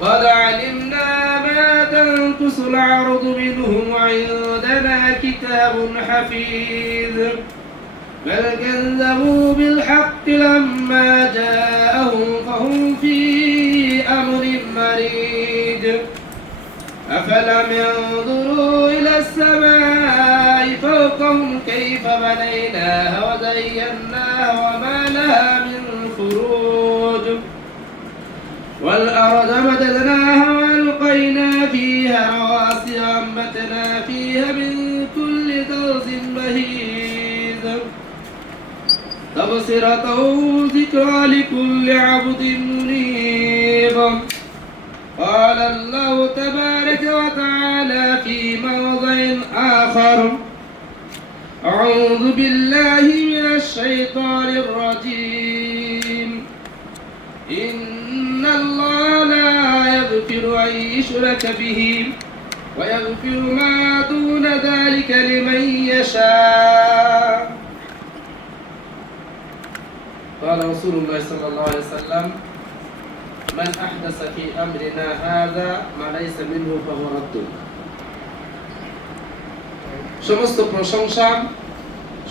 قد علمنا ما تنقص الأرض منهم وعندنا كتاب حفيظ بل كذبوا بالحق لما جاءهم فهم في أمر مريج أفلم ينظروا إلى السماء فوقهم كيف بنيناها وزيناها وما لها من فروج والأرض مددناها وألقينا فيها رواسي وأنبتنا فيها من كل زوج بهيج تبصرة وذكرى لكل عبد منيب قال الله تبارك وتعالى في موضع آخر أعوذ بالله من الشيطان الرجيم إن الله لا يغفر أن يشرك به ويغفر ما دون ذلك لمن يشاء قال رسول الله صلى الله عليه وسلم من أحدث في أمرنا هذا ما ليس منه فهو رد সমস্ত প্রশংসা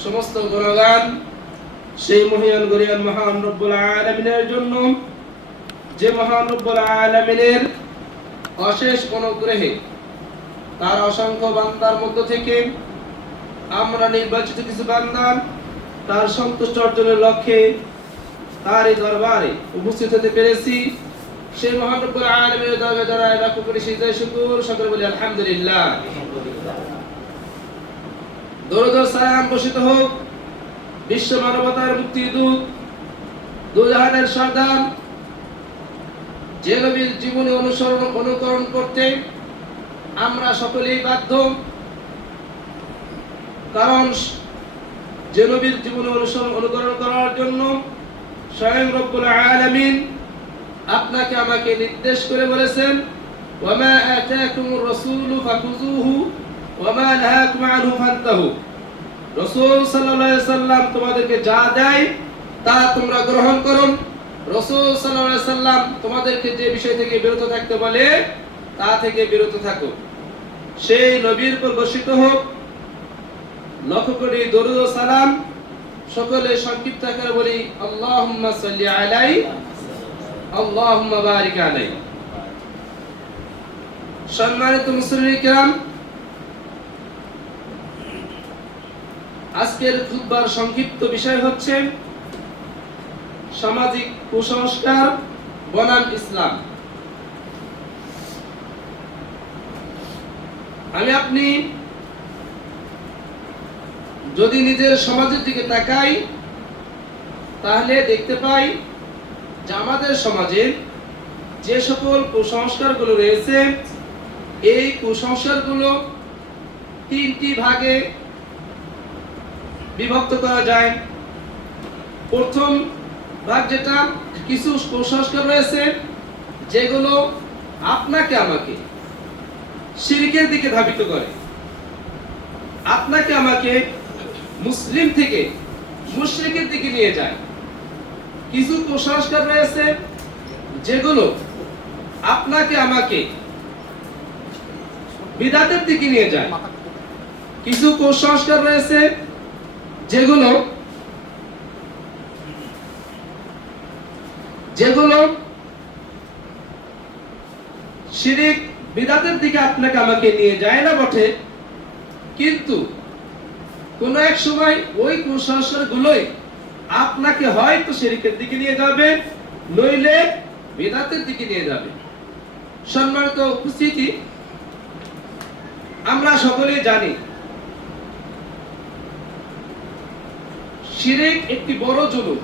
সমস্ত গুণগান সেই মহিয়ান গরিয়ান মহান রব্বুল আলামিনের জন্য যে মহান রব্বুল আলামিনের অশেষ অনুগ্রহে তার অসংখ্য বান্দার মধ্য থেকে আমরা নির্বাচিত কিছু বান্দা তার সন্তুষ্টি অর্জনের লক্ষ্যে তার এই দরবারে উপস্থিত হতে পেরেছি সেই মহান রব্বুল আলামিনের দরবারে দাঁড়ায় লাখ কোটি সিজদায় শুকর সকলে বলি আলহামদুলিল্লাহ দরুদ ও সালাম বর্ষিত হোক বিশ্ব মানবতার মুক্তিদূত দুজাহানের সর্দার যে নবীর জীবনী অনুকরণ করতে আমরা সকলেই বাধ্য কারণ যে নবীর জীবনী অনুকরণ করার জন্য স্বয়ং রব্বুল আলামিন আপনাকে আমাকে নির্দেশ করে বলেছেন ওয়ামা আতাকুমুর রাসূলু ফাখুযুহু ওয়ামা নাহাকুম আনহু ফান্তাহু রাসূল সাল্লাল্লাহু আলাইহি সাল্লাম তোমাদেরকে যা দেয় তা তোমরা গ্রহণ করো রাসূল সাল্লাল্লাহু আলাইহি সাল্লাম তোমাদেরকে যে বিষয় থেকে বিরত থাকতে বলে তা থেকে বিরত থাকো সেই নবীর উপর বর্ষিত হোক লক্ষ কোটি দরুদ ও সালাম সকলে সংক্ষিপ্ত আকারে বলি আল্লাহুম্মা সাল্লি আলাইহি আল্লাহুম্মা বারিক আলাইহি সম্মানিত মুসলিম কিরাম আজকের খুতবার সংক্ষিপ্ত বিষয় হচ্ছে সামাজিক কুসংস্কার বনাম ইসলাম আমি আপনি যদি নিজের সমাজের দিকে তাকাই তাহলে দেখতে পাই যে আমাদের সমাজে যে সকল কুসংস্কারগুলো রয়েছে এই কুসংস্কারগুলো তিনটি ভাগে বিভক্ত করা যায় প্রথম ভাগ যেটা কিছু কুসংস্কার রয়েছে যেগুলো আপনাকে আমাকে শিরকের দিকে ধাবিত করে আপনাকে আমাকে মুসলিম থেকে মুশরিকের দিকে নিয়ে যায় কিছু কুসংস্কার রয়েছে যেগুলো আপনাকে আমাকে বিদআতের দিকে নিয়ে যায় কিছু কুসংস্কার রয়েছে যেগুলো শিরক বিদআতের দিকে আপনাকে আমাকে নিয়ে যায় না বটে কিন্তু কোন এক সময় ওই কুসংস্কারগুলোই আপনাকে হয়তো শিরকের দিকে নিয়ে যাবে নইলে বিদআতের দিকে নিয়ে যাবে সম্মানিত উপস্থিতি আমরা সকলেই জানি শিরক একটি বড় জুলুম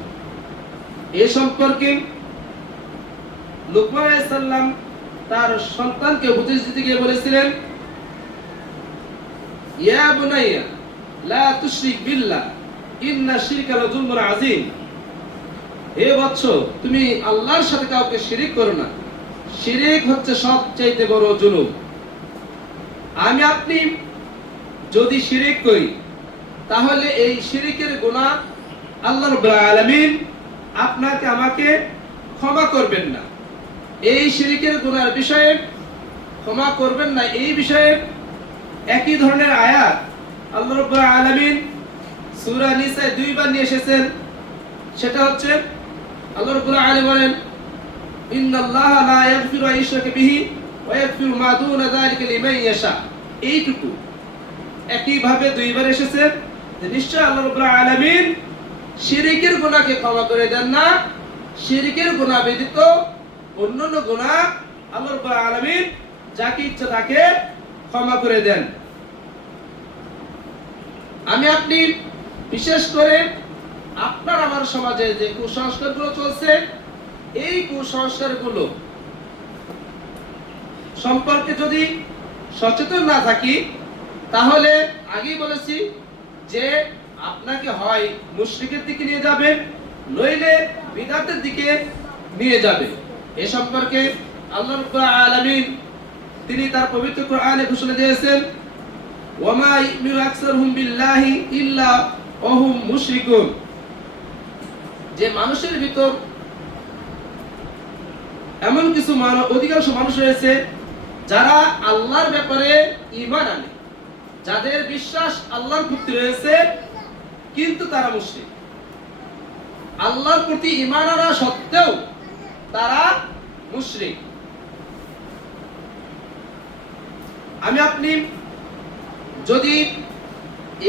এই সম্পর্কে লুকমান আলাইহিস সালাম তার সন্তানকে উপদেশ দিতে গিয়ে বলেছিলেন ইয়া বুনাইয়া লা তুশরিক বিল্লাহ ইন্না শিরকা লাযুলমুন আযীম হে বৎস তুমি আল্লাহর সাথে কাউকে শিরক করো না শিরক হচ্ছে সবচেয়ে বড় জুলুম আমি আপনি যদি শিরক করি তাহলে এই শিরকের গুনাহ আল্লাহ রাব্বুল আলামিন আপনাকে আমাকে ক্ষমা করবেন না এই শিরকের গুনার বিষয়ে ক্ষমা করবেন না, এই বিষয়ে একই ধরনের আয়াত আল্লাহ রাব্বুল আলামিন সূরা নিসা 2 বার নিয়ে এসেছেন। সেটা হচ্ছে আল্লাহ রাব্বুল আলামিন বলেন, ইন্নাল্লাহা লা ইয়াগফিরু আন ইউশরাকা বিহি ওয়া ইয়াগফিরু মা দুনা যালিকা লিমান ইয়াশা। এইটুকু একই ভাবে 2 বার এসেছে যে নিশ্চয় আল্লাহ রাব্বুল আলামিন শিরকের গুনাহকে ক্ষমা করে দেন না, শিরকের গুনাহ ব্যতীত অন্যান্য গুনাহ আল্লাহ রাব্বুল আলামিন যাকে ইচ্ছা তাকে ক্ষমা করে দেন। আমি আপনি বিশেষ করে আপনার আমার সমাজে যে কুসংস্কারগুলো চলছে, এই কুসংস্কারগুলো সম্পর্কে যদি সচেতন না থাকি, তাহলে আগেই বলেছি যে আপনাকে হয় মুশরিকের দিকে নিয়ে যাবে, নইলে বিদআতের দিকে নিয়ে যাবে। এ সম্পর্কে আল্লাহ রাব্বুল আলামিন তিনি তার পবিত্র কোরআনে ঘোষণা দিয়েছেন, ওয়ামা ইউমিনু আকসারুহুম বিল্লাহি ইল্লা ওয়া হুম মুশরিকুন। যে মানুষের ভিতর এমন কিছু অধিকাংশ মানুষ রয়েছে যারা আল্লাহর ব্যাপারে ঈমান আনে, যাদের বিশ্বাস আল্লাহর প্রতি রয়েছে, কিন্তু তারা মুশরিক। আল্লাহর প্রতি ঈমান আনা সত্ত্বেও তারা মুশরিক। আমি আপনি যদি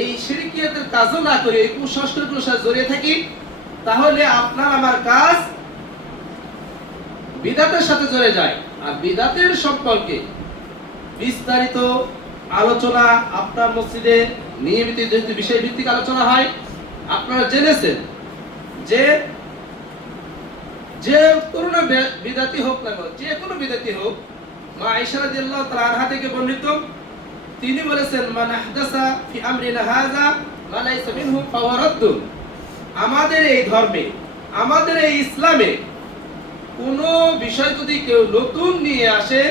এই শিরকিয়াতের কাজও না করে এই কুসংস্কারগুলোর সাথে জড়িয়ে থাকি, তাহলে আপনার আমার কাজ বিদআতের সাথে জড়ে যায়। আর বিদআতের সম্পর্কে বিস্তারিত আলোচনা আপনার মসজিদে নিয়মিত যেহেতু বিষয় ভিত্তিক আলোচনা হয়, আপনারা জেনেছেন যে যে কোনো বিদআতি হোক না কেন, যে কোনো বিদআতি হোক, মা আয়েশা রাদিয়াল্লাহু তাআলা আনহা থেকে বর্ণিত, তিনি বলেছেন, মান আহদাসা ফি আমরিনা হাযা মা লাইসা মিনহু ফাহুয়া রাদ্দুন। আমাদের এই ধর্মে, আমাদের এই ইসলামে কোন বিষয় যদি কেউ নতুন নিয়ে আসে,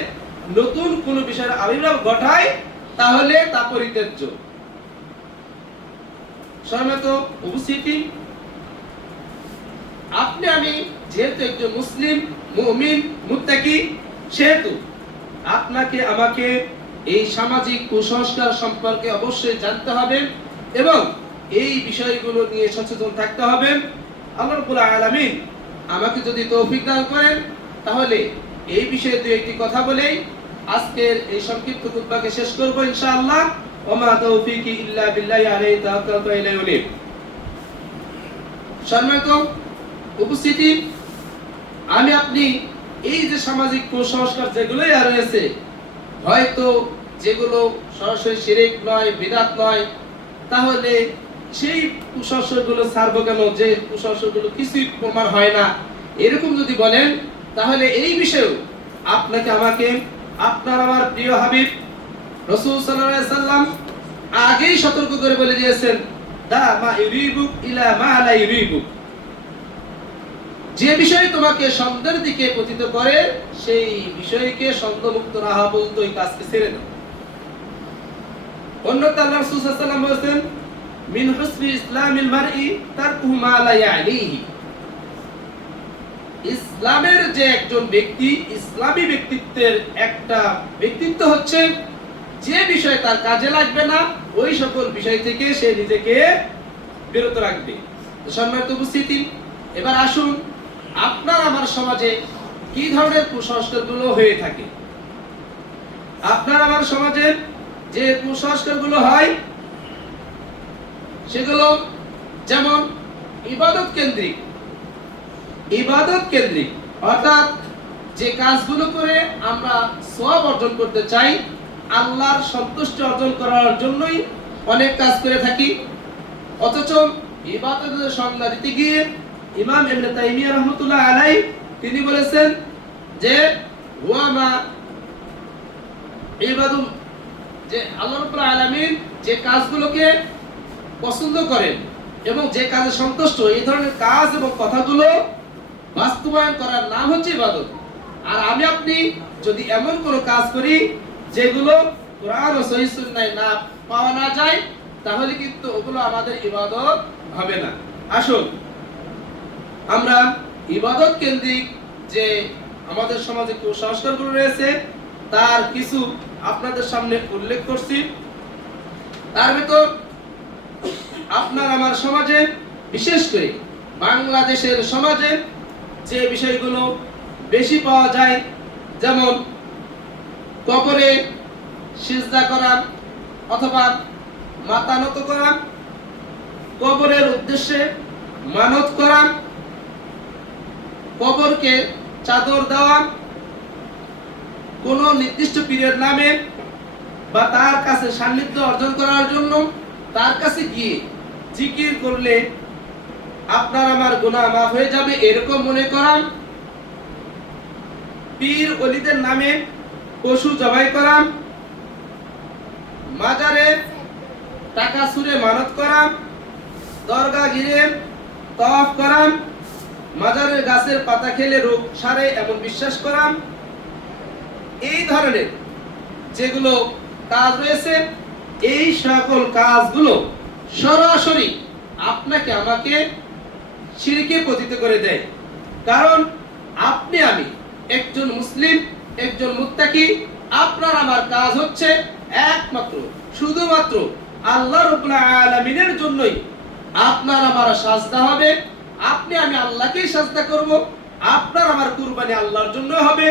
নতুন কোন বিষয়ের আবির্ভাব ঘটায়, তাহলে তা পরিত্যাজ্য। সম্মানিত উপস্থিতি, আপনি আমি যেহেতু একজন মুসলিম, মুমিন, মুত্তাকি, সেহেতু আপনাকে আমাকে এই সামাজিক কুসংস্কার সম্পর্কে অবশ্যই জানতে হবে এবং এই বিষয়গুলো নিয়ে সচেতন থাকতে হবে। আল্লাহ রাব্বুল আলামিন আমাকে যদি তৌফিক দান করেন, তাহলে এই বিষয়ে দুই একটি কথা বলেই আজকের এই সংক্ষিপ্ত খুতবাকে শেষ করব ইনশাআল্লাহ। ওয়া মা তৌফিকি ইল্লা বিল্লাহি আলাইহি তাওয়াক্কালতু ওয়া ইলাইহি উনীব। সম্মানিত উপস্থিতি, আমি আপনি এই যে সামাজিক কুসংস্কার যেগুলোই আর রয়েছে, হয়তো যেগুলো সরাসরি শিরক নয়, বিদআত নয়, তাহলে সেই কুসংস্কারগুলো ছাড়বো কেন, যে কুসংস্কারগুলো কিছুই প্রমাণ হয় না, এরকম যদি বলেন, তাহলে এই বিষয়েও আপনাকে আমাকে আপনার আমার প্রিয় হাবিব রাসূল সাল্লাল্লাহু আলাইহি সাল্লাম আগেই সতর্ক করে বলে দিয়েছেন, দা মা ইউরিবুক ইলা মা লা ইউরিবুক। যে বিষয় তোমাকে সন্দেহের দিকে পতিত করে, সেই বিষয়কে সন্দেহমুক্ত না হওয়া পর্যন্ত এই কাজকে ছেড়ে দাও। অন্যথা আল্লাহ রাসূল সাল্লাল্লাহু আলাইহি সাল্লাম বলেছেন, মিন হুসনি ইসলামিল মারই তারকুহু মা লা ইয়ানিহি। ইসলামের যে একজন ব্যক্তি, ইসলামী ব্যক্তিত্বের একটা ব্যক্তিত্ব হচ্ছে যে বিষয় তার কাজে লাগবে না, ওই সকল বিষয় থেকে সে নিজেকে বিরত রাখবে। সম্মানিত উপস্থিতি, এবার আসুন আপনার আমার সমাজে কি ধরনের কুসংস্কারগুলো হয়ে থাকে। আপনার আমার সমাজে যে কুসংস্কারগুলো হয়, সেগুলো যেমন ইবাদত কেন্দ্রিক। ইবাদত কেন্দ্রিক অর্থাৎ যে কাজগুলো করে আমরা সওয়াব অর্জন করতে চাই, আল্লাহর সন্তুষ্টি অর্জন করার জন্যই অনেক কাজ করে থাকি, অথচ ইবাদতের সংজ্ঞা দিতে গিয়ে ইমাম ইবনে তাইমিয়া রাহমাতুল্লাহ আলাইহি তিনি বলেছেন যে ওয়া মা ইবাদু, যে আল্লাহ রাব্বুল আলামিন যে কাজগুলোকে পছন্দ করেন এবং যে কাজে সন্তুষ্ট, এই ধরনের কাজ এবং কথাগুলো বাস্তবায়ন করার নাম হচ্ছে ইবাদত। আর আমি আপনি যদি এমন কোনো কাজ করি যেগুলো কোরআন ও সহিহ সুন্নাহয় না পাওয়া না যায়, তাহলে কিন্তু ওগুলো আমাদের ইবাদত হবে না। আসুন আমরা ইবাদত কেন্দ্রিক যে আমাদের সমাজে কুসংস্কারগুলো রয়েছে তার কিছু আপনাদের সামনে উল্লেখ করছি। তার ভিতর আপনার আমার সমাজে, বিশেষ করে বাংলাদেশের সমাজে যে বিষয়গুলো বেশি পাওয়া যায়, যেমন কবরে সিজদা করা অথবা মাথা নত করা, কবরের উদ্দেশ্যে মানত করা, কবরকে চাদর দেওয়া, কোন নির্দিষ্ট পীরের নামে বা তার কাছে সান্নিধ্য অর্জন করার জন্য তার কাছে গিয়ে জিকির করলে আপনার আমার গুনাহ মাফ হয়ে যাবে এরকম মনে করা, পীর ওলিদের নামে পশু জবাই করা, মাজারে টাকা সুরে মানত করা, দরগা ঘিরে তাওয়াফ করা, মাজারের গাছের পাতা খেলে রোগ সারে এমন বিশ্বাস করা, এই ধরনের যেগুলো কাজ রয়েছে, এই সকল কাজগুলো সরাসরি আপনাকে আমাকে শিরকে পতিত করে দেয়। কারণ আপনি আমি একজন মুসলিম, একজন মুত্তাকি, আপনার আমার কাজ হচ্ছে একমাত্র শুধুমাত্র আল্লাহ রাব্বুল আলামিনের জন্যই আপনার আমার সাজদা হবে, আপনি আমি আল্লাহকেই সাজদা করব, আপনার আমার কুরবানি আল্লাহর জন্য হবে,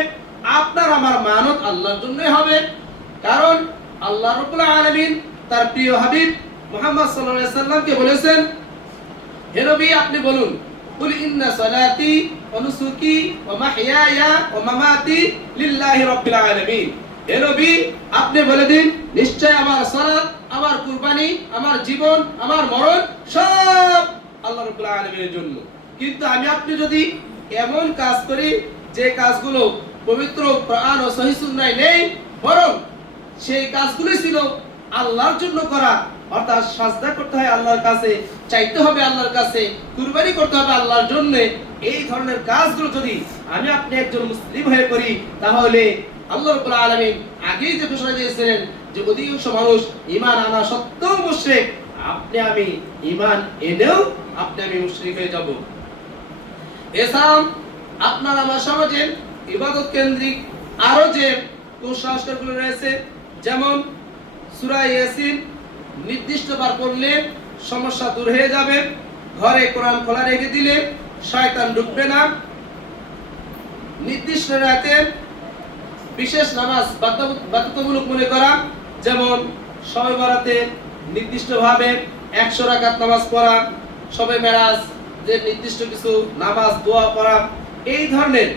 আপনার আমার মানত আল্লাহর জন্যই হবে। কারণ আল্লাহ রাব্বুল আলামিন তার প্রিয় হাবিব মুহাম্মদ সাল্লাল্লাহু আলাইহি সাল্লামকে বলেছেন, হে নবী আপনি বলুন, কুল ইন্না সালাতি ওয়া নুসুকি ওয়া মাহইয়ায়া ওয়া মামাতি লিল্লাহি রাব্বিল আলামিন। হে নবী আপনি বলে দিন, নিশ্চয় আমার সালাত, আমার কুরবানি, আমার জীবন, আমার মরণ সব আল্লাহ রাব্বুল আলামিনের জন্য। কিন্তু আমি আপনি যদি এমন কাজ করি যে কাজগুলো পবিত্র কোরআন ও সহিহ সুন্নাহয় নেই, বরং সেই কাজগুলো ছিল আল্লাহর জন্য করা, অর্থাৎ সাজদা করতে হয় আল্লাহর কাছে, চাইতে হবে আল্লাহর কাছে, কুরবানি করতে হবে আল্লাহর জন্য, এই ধরনের কাজগুলো যদি আমি আপনি একজন মুসলিম হয়ে করি, তাহলে আল্লাহ রাব্বুল আলামিন আগেই যে ঘোষণা দিয়েছিলেন যে অধিকাংশ মানুষ ঈমান আনা সত্ত্বেও মুশরিক, আপনি আমি ঈমান এনেও আপনি আমি মুশরিক হয়ে যাব। এছাড়াও আপনার আমার সমাজে ইবাদত কেন্দ্রিক আরো যে কুসংস্কারগুলো রয়েছে, যেমন সূরা ইয়াসিন নির্দিষ্ট বার পড়লে সমস্যা দূর হয়ে যাবে, ঘরে কোরআন খোলা রেখে দিলে শয়তান ঢুকবে না, নির্দিষ্ট রাতে বিশেষ নামাজ বাধ্যতামূলক মনে করা, যেমন শবে বরাতে নির্দিষ্টভাবে 100 রাকাত নামাজ পড়া, শবে মেরাজ যে নির্দিষ্ট কিছু নামাজ দোয়া পড়া, এই ধরনের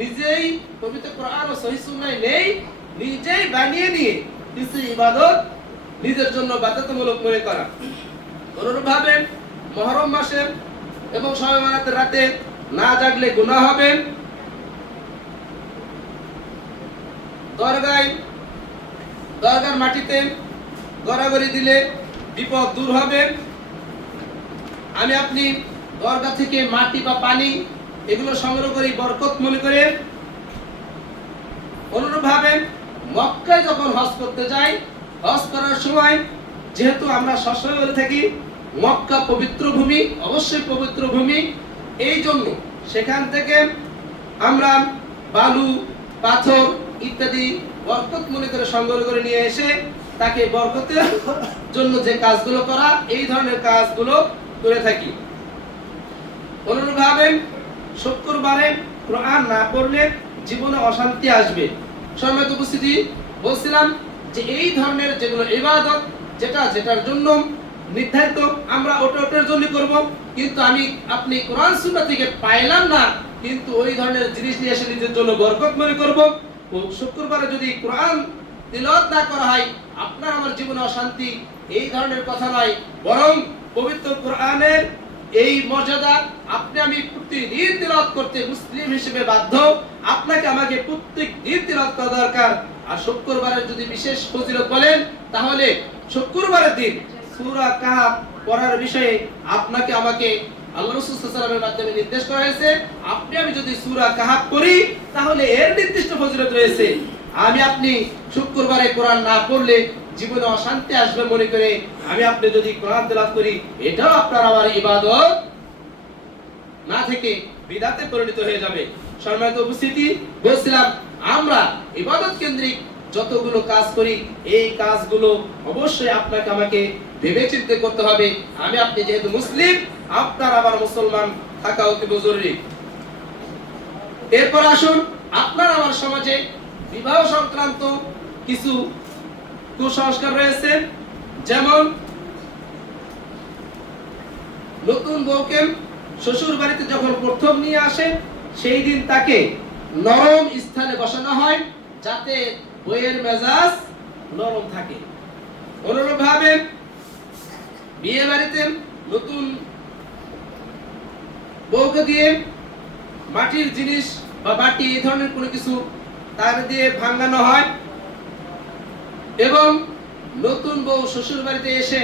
নিজেই পবিত্র কোরআন ও সহিহ সুন্নাহয় নেই, নিজেই বানিয়ে নিয়ে কিছু ইবাদত নিজের জন্য বাধ্যতামূলক মনে করা। অনুরূপভাবে মুহররম মাসে এবং শবে বরাতের রাতে না জাগলে গুনাহ হবে, দরগার মাটিতে গড়াগড়ি দিলে বিপদ দূর হবে, আমি আপনি দরগা থেকে মাটি বা পানি এগুলো সংগ্রহ করি বরকত মনে করে। অনুরূপভাবে মক্কায় যখন হজ করতে যাই, হজ করার সময় যেহেতু আমরা সবসময় বলে থাকি মক্কা পবিত্র ভূমি, অবশ্যই পবিত্র ভূমি, এই জন্য সেখান থেকে আমরা বালু, পাথর ইত্যাদি বরকত মনে করে সংগ্রহ করে নিয়ে এসে তাকে বরকতের জন্য যে কাজগুলো করা, এই ধরনের কাজগুলো করে থাকি। অনুরূপভাবে শুক্রবারে কোরআন না পড়লে জীবনে অশান্তি আসবে। সম্মানিত উপস্থিতি, বলছিলাম যে এই ধরনের যেগুলো ইবাদত যেটার জন্য নির্ধারিত আমরা ওটার জন্য করব, কিন্তু আমি আপনি কোরআন সুন্নাহ থেকে পাইলাম না, কিন্তু ওই ধরনের জিনিস নিয়ে এসে নিজের জন্য বরকত মনে করব। শুক্রবারে যদি কোরআন তিলাওয়াত না করা হয়, আপনার আমার জীবনে অশান্তি, এই ধরনের কথা নয়, বরং পবিত্র কোরআনের এই মর্যাদা আপনি আমি প্রতিদিন তিলাওয়াত করতে মুসলিম হিসেবে বাধ্য, আপনাকে আমাকে প্রত্যেক দিন তিলাওয়াত করা দরকার। আর শুক্রবারের যদি বিশেষ ফজিলত বলেন, তাহলে শুক্রবারের দিন সূরা কাহফ পড়ার বিষয়ে আপনাকে আমাকে আল্লাহ রাসূল সাল্লাল্লাহু আলাইহি ওয়াসাল্লামের মাধ্যমে নির্দেশ করা হয়েছে। আপনি আমি যদি সূরা কাহফ পড়ি, তাহলে এর নির্দিষ্ট ফজিলত রয়েছে। আমি আপনি শুক্রবারে কোরআন না পড়লে জীবনে অশান্তি আসবে মনে করে আমি আপনি যদি কোরআন তেলাওয়াত করি, এটাও আপনার আমার ইবাদত না থেকে বিদআতে পরিণত হয়ে যাবে। সম্মানিত উপস্থিতি, বলছিলাম আমরা ইবাদত কেন্দ্রিক যতগুলো কাজ করি এই কাজগুলো অবশ্যই আপনাকে আমাকে ভেবেচিন্তে করতে হবে। আমি আপনি যেহেতু মুসলিম, আপনার আবার মুসলমান থাকা অতি জরুরি। এরপর আসুন, আপনার আমার সমাজে বিবাহ সংক্রান্ত কিছু কুসংস্কার রয়েছে। যেমন নতুন বউকে শ্বশুর বাড়িতে যখন প্রথম নিয়ে আসে সেই দিন তাকে নরম স্থানে বসানো হয় যাতে বইয়ের মেজাজ নরম থাকে। অনুরূপভাবে বিয়ে বাড়িতে নতুন বউকে দিয়ে মাটির জিনিস বা বাটি এই ধরনের কোনো কিছু তার দিয়ে ভাঙানো হয় এবং নতুন বউ শ্বশুর বাড়িতে এসে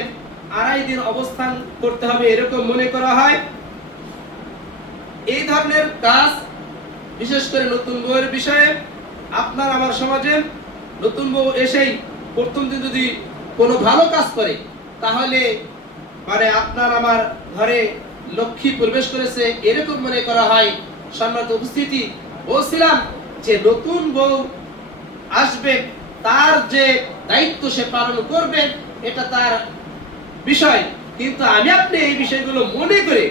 2.5 দিন অবস্থান করতে হবে এরকম মনে করা হয়। এই ধরনের কাজ বিশেষ করে নতুন বউয়ের বিষয়ে আপনার আমার সমাজে নতুন বউ এসেই প্রথম দিন যদি কোনো ভালো কাজ করে তাহলে মানে আপনার আমার ঘরে লক্ষ্মী প্রবেশ করেছে এরকম মনে করা হয়। সম্মানিত উপস্থিতি, বলছিলাম যে নতুন বউ আসবে তার যে দায়িত্ব সে পালন করবে এটা তার বিষয়, কিন্তু আমি আপনি এই বিষয়গুলো মনে করে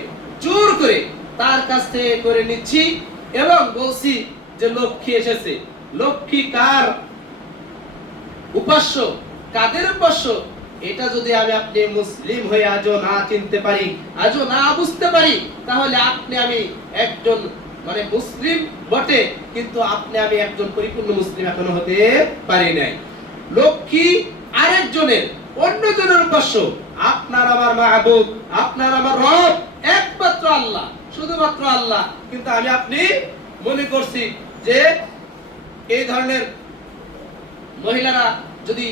জোর করে তার কাছ থেকে করে নিচ্ছি এবং বলছি যে লক্ষ্মী এসেছে। লক্ষ্মী কার উপাস্য, কাদের উপাস্য, এটা যদি আমি আপনি মুসলিম হয়ে আজও না চিনতে পারি, আজও না বুঝতে পারি, তাহলে আপনি আমি একজন মানে মুসলিম বটে কিন্তু আপনি আমি একজন পরিপূর্ণ মুসলিম এখনো হতে পারি নাই। লক্ষ্মী আরেকজনের, অন্যজনের উপাস্য। আপনার আমার মাহবুব, আপনার আমার রব একমাত্র আল্লাহ, শুধুমাত্র আল্লাহ। কিন্তু আমি আপনি মনে করছি যে এই ধরনের মহিলারা যদি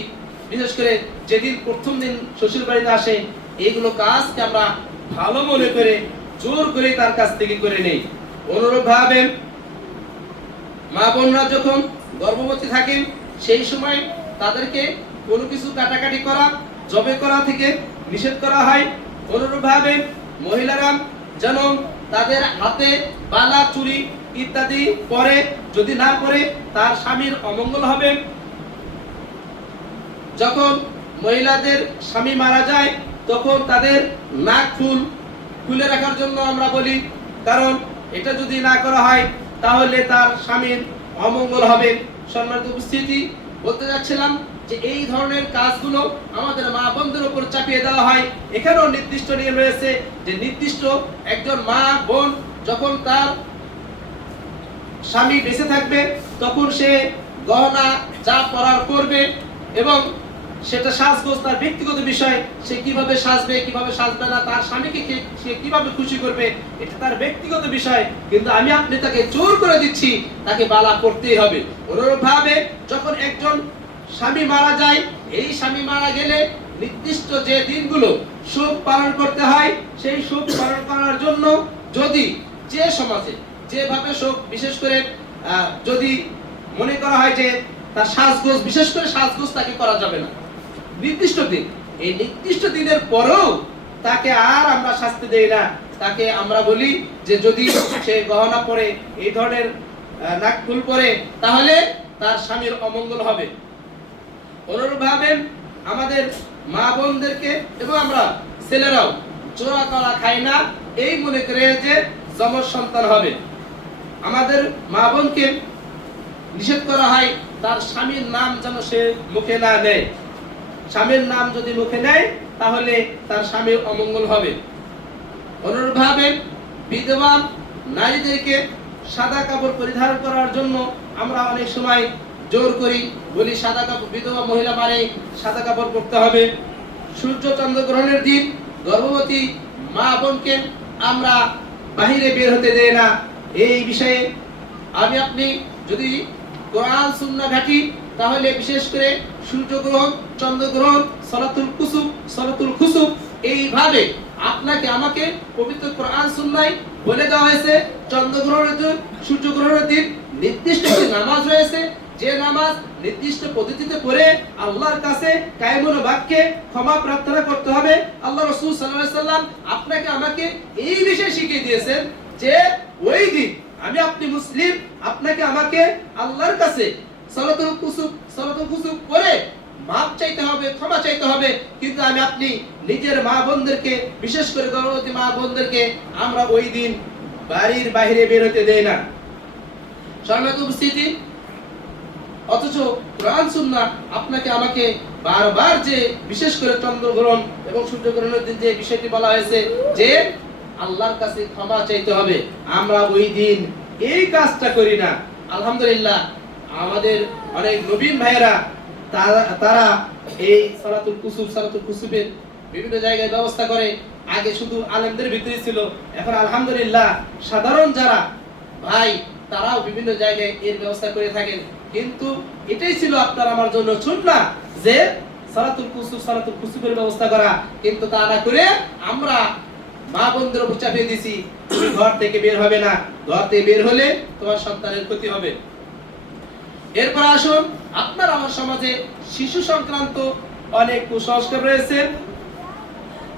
বিশেষ করে যেদিন প্রথম দিন শ্বশুর বাড়িতে আসে এইগুলো কাজকে আমরা ভালো মনে করে জোর করে তার কাছ থেকে করে নেই। অনুরূপভাবে মা বোনরা যখন গর্ভবতী থাকেন সেই সময় তাদেরকে কোনো কিছু কাটাকাটি করা, জবে করা থেকে নিষেধ করা হয়। অনুরূপভাবে মহিলারা যেন তাদের হাতে বালা, চুড়ি ইত্যাদি পরে, যদি না পরে তার স্বামীর অমঙ্গল হবে। যখন মহিলাদের স্বামী মারা যায় তখন তাদের নাক ফুল খুলে রাখার জন্য আমরা বলি, কারণ এটা যদি না করা হয় তাহলে তার স্বামীর অমঙ্গল হবে। সম্মানিত উপস্থিতি, বলতে যাচ্ছিলাম যে এই ধরনের কাজগুলো আমাদের মা বোনদের উপর চাপিয়ে দেওয়া হয়। এখানেও নির্দিষ্ট নিয়ম রয়েছে যে নির্দিষ্ট একজন মা বোন যখন তার স্বামী বেঁচে থাকবে তখন সে গহনা যা পরার করবে এবং সেটা সাজগোজ তার ব্যক্তিগত বিষয়। সে কিভাবে সাজবে কিভাবে সাজবে না, তার স্বামীকে সে কিভাবে খুশি করবে এটা তার ব্যক্তিগত বিষয়, কিন্তু আমি আপনি তাকে জোর করে দিচ্ছি তাকে বালা করতেই হবে। অনুরূপভাবে যখন একজন স্বামী মারা যায়, এই স্বামী মারা গেলে নির্দিষ্ট যে দিনগুলো শোক পালন করতে হয় সেই শোক পালন করার জন্য যদি যে সমাজে যেভাবে শোক, বিশেষ করে যদি মনে করা হয় যে তার সাজগোজ, বিশেষ করে সাজগোজ তাকে করা যাবে না নির্দিষ্ট দিন, এই নির্দিষ্ট দিনের পরেও তাকে আর আমরা শাস্তি দেই না। তাকে আমরা বলি যে যদি সে গহনা পরে, এই ধরনের নাক ফুল পরে, তাহলে তার স্বামীর অমঙ্গল হবে। অনুরূপভাবে আমাদের মা বোনদেরকে এবং আমরা ছেলেরাও জোড়া কলা খাই না এই মনে করে যে যমজ সন্তান হবে। আমাদের মা বোনকে নিষেধ করা হয় তার স্বামীর নাম যেন সে মুখে না নেয়। স্বামীর নাম যদি মুখে নেয় তাহলে তার স্বামীর অমঙ্গল হবে। অনুরূপভাবে বিধবা নারীদেরকে সাদা কাপড় পরিধান করার জন্য আমরা অনেক সময় জোর করি, বলি সাদা কাপড়, বিধবা মহিলা মানে সাদা কাপড় পরতে হবে। সূর্য চন্দ্র গ্রহণের দিন গর্ভবতী মা বোনকে আমরা বাহিরে বের হতে দেই না। এই বিষয়ে আমি আপনি যদি কোরআন সুন্নাহ ঘাঁটি তাহলে বিশেষ করে সূর্যগ্রহণ, চন্দ্রগ্রহণ, সালাতুল কুসুফ, সালাতুল খুসুফ, এইভাবে আপনাকে আমাকে পবিত্র কোরআন সুন্নাহয় বলে দেওয়া হয়েছে চন্দ্রগ্রহণের দিন, সূর্যগ্রহণের দিন নির্দিষ্ট একটি নামাজ রয়েছে, যে নামাজ নির্দিষ্ট পদ্ধতিতে পড়ে আল্লাহর কাছে কায়মুল বাক্যে ক্ষমা প্রার্থনা করতে হবে। আল্লাহ রাসূল সাল্লাল্লাহু আলাইহি সাল্লাম আপনাকে আমাকে এই বিষয় শিখিয়ে দিয়েছেন যে ওই দিন আমি আপনি মুসলিম, আপনাকে আমাকে আল্লাহর কাছে সালাতুল কুসুফ করে মাপ চাইতে হবে, ক্ষমা চাইতে হবে। কিন্তু আমি আপনি নিজের মা বোনদেরকে, বিশেষ করে গর্ভবতী মা বোনদেরকে আমরা ওই দিন বাড়ির বাইরে বের হতে দেই না। সম্মানিত উপস্থিতি, অথচ কোরআন সুন্নাহ আপনাকে আমাকে বারবার যে বিশেষ করে চন্দ্রগ্রহণ এবং সূর্যগ্রহণের দিন যে বিষয়টি বলা হয়েছে যে আল্লাহর কাছে ক্ষমা চাইতে হবে, আমরা ওই দিন এই কাজটা করি না। আলহামদুলিল্লাহ, আমাদের অনেক নবীন ভাইয়েরা তারা এই সালাতুল কুসুফের বিভিন্ন জায়গায় ব্যবস্থা করে। আগে শুধু আলেমদের ভিতরে ছিল, এখন আলহামদুলিল্লাহ সাধারণ যারা ভাই তারাও বিভিন্ন জায়গায় এর ব্যবস্থা করে থাকেন। কিন্তু এটাই ছিল আপনার আমার জন্য সুন্নাহ যে সালাতুল কুসুফের ব্যবস্থা করা। কিন্তু তা না করে আমরা মা বোনদের উপর চাপিয়ে দিছি, তুমি ঘর থেকে বের হবে না, ঘর থেকে বের হলে তোমার সন্তানের ক্ষতি হবে। এরপর আসুন, আপনার আমার সমাজে শিশু সংক্রান্ত অনেক কুসংস্কার রয়েছে।